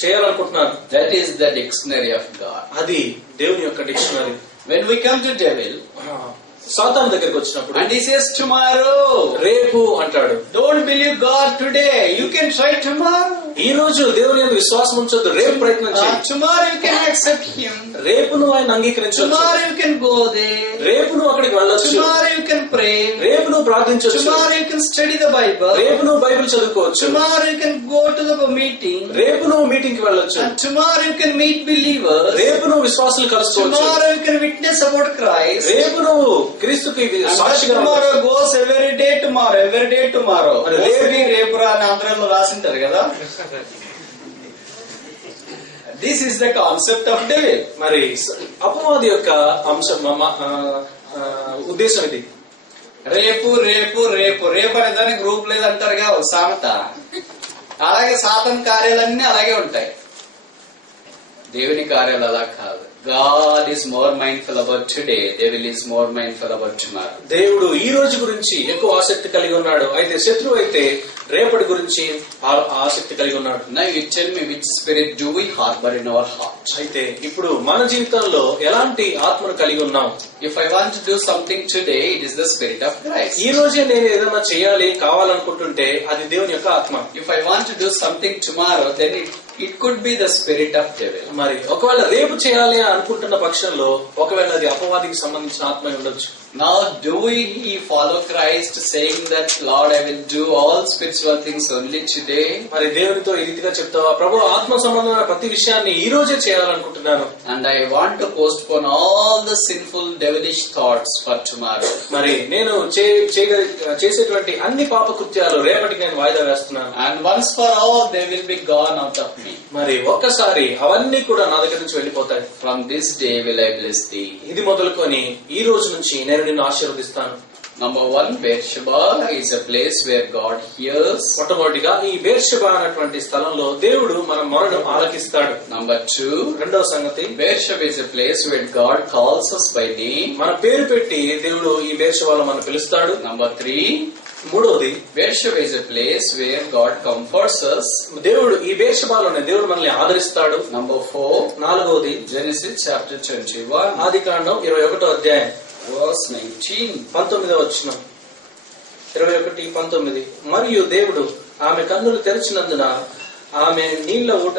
చేయాలనుకుంటున్నాను. That is the dictionary of God. అది దేవుని యొక్క dictionary. When we come to devil, సాతాను దగ్గరికి వచ్చినప్పుడు and he says tomorrow, రేపు అంటాడు. don't believe God today. You can try tomorrow. ఈ రోజు దేవుని యందు విశ్వాసం ఉంచొద్దు, రేపు ప్రయత్నం చేయి. Tomorrow you can accept him. రేపు నువ్వు ఆయన అంగీకరించవచ్చు. Tomorrow you can go there. రేపు నువ్వు అక్కడికి వెళ్ళొచ్చు. Tomorrow you can pray. రేపు నువ్వు ప్రార్థించవచ్చు. Tomorrow you can study the Bible. రేపు నువ్వు బైబిల్ చదువుకోవచ్చు. Tomorrow you can go to the meeting. రేపు నువ్వు మీటింగ్ కి వెళ్ళొచ్చు. And tomorrow you can meet believers. రేపు నువ్వు విశ్వాసులు కలుసుకోవచ్చు. Tomorrow you can witness about Christ. రేపు నువ్వు క్రీస్తుకి And సాక్షిగా tomorrow goes every day tomorrow. మరి రేపు అని ఆంధ్రలో రాసింటారు కదా. This is the concept of devil. మరి అపవాది యొక్క అంశం ఉద్దేశం ఇది. రేపు రేపు రేపు రేపు అనే దానికి గ్రూప్ లేదంటారుగా ఒక సామెత. అలాగే సాతాను కార్యాలన్నీ అలాగే ఉంటాయి. దేవుని కార్యాలు అలా కాదు. God is more mindful about today. Devil is more mindful about tomorrow. దేవుడు ఈ రోజు గురించి ఎక్కువ ఆసక్తి కలిగి ఉన్నాడు. అయితే శత్రువు అయితే రేపటి గురించి ఆసక్తి కలిగి ఉన్నాడు. Now you tell me, which spirit do we harbor in our heart? అయితే ఇప్పుడు మన జీవితంలో ఎలాంటి ఆత్మను కలిగి ఉన్నాం? If I want to do something today, it is the spirit of Christ. ఈ రోజే నేను ఏదైనా చేయాలి కావాలనుకుంటుంటే అది దేవుని యొక్క ఆత్మ. If I want to do something tomorrow, then it could be the spirit of devil. మరి ఒకవేళ రేపు చేయాలి అని అనుకుంటున్న పక్షంలో ఒకవేళ అది అపవాదికి సంబంధించిన ఆత్మ ఉండొచ్చు. Now, do we follow Christ saying that, Lord, I will do all spiritual things only today? మరి దేవునితో ఈ రీతిగా చెప్తావా, ప్రభు ఆత్మ సంబంధమైన ప్రతి విషయాన్ని ఈ రోజే చేయాలనుకుంటున్నాను. And I want to postpone all the sinful devilish thoughts for tomorrow. మరి నేను చేసేటువంటి అన్ని పాప కృత్యాలు రేపటికి నేను వాయిదా వేస్తున్నాను. And once for all, they will be gone out of me. మరి ఒక్కసారి అవన్నీ కూడా నా దగ్గర నుంచి వెళ్ళిపోతాయి. From this day will I bless thee. ఇది మొదలుకొని ఈ రోజు నుంచి నేను నిన్ను ఆశీర్వదిస్తాను. Number 1, Beersheba is a place where God hears. మొట్టమొదటిగా ఈ బేర్షెబా అనేటువంటి స్థలంలో దేవుడు మన మొరను ఆలకిస్తాడు. Number 2, రెండవ సంగతి, Beersheba is a place where God calls us by name. మన పేరు పెట్టి దేవుడు ఈ బేర్షెబాలో మనం పిలుస్తాడు. Number 3, మూడవది, Beersheba is a place where God comforts us. దేవుడు ఈ బేర్షెబాలోనే దేవుడు మనల్ని ఆదరిస్తాడు. Number 4, నాలుగవది, Genesis chapter 21, ఆదికాండం 21వ అధ్యాయం verse 19. 19వ వచనం, 21:19. మరియు దేవుడు ఆమె కన్నులు తెరిచినందున ఆమె నీళ్ల ఊట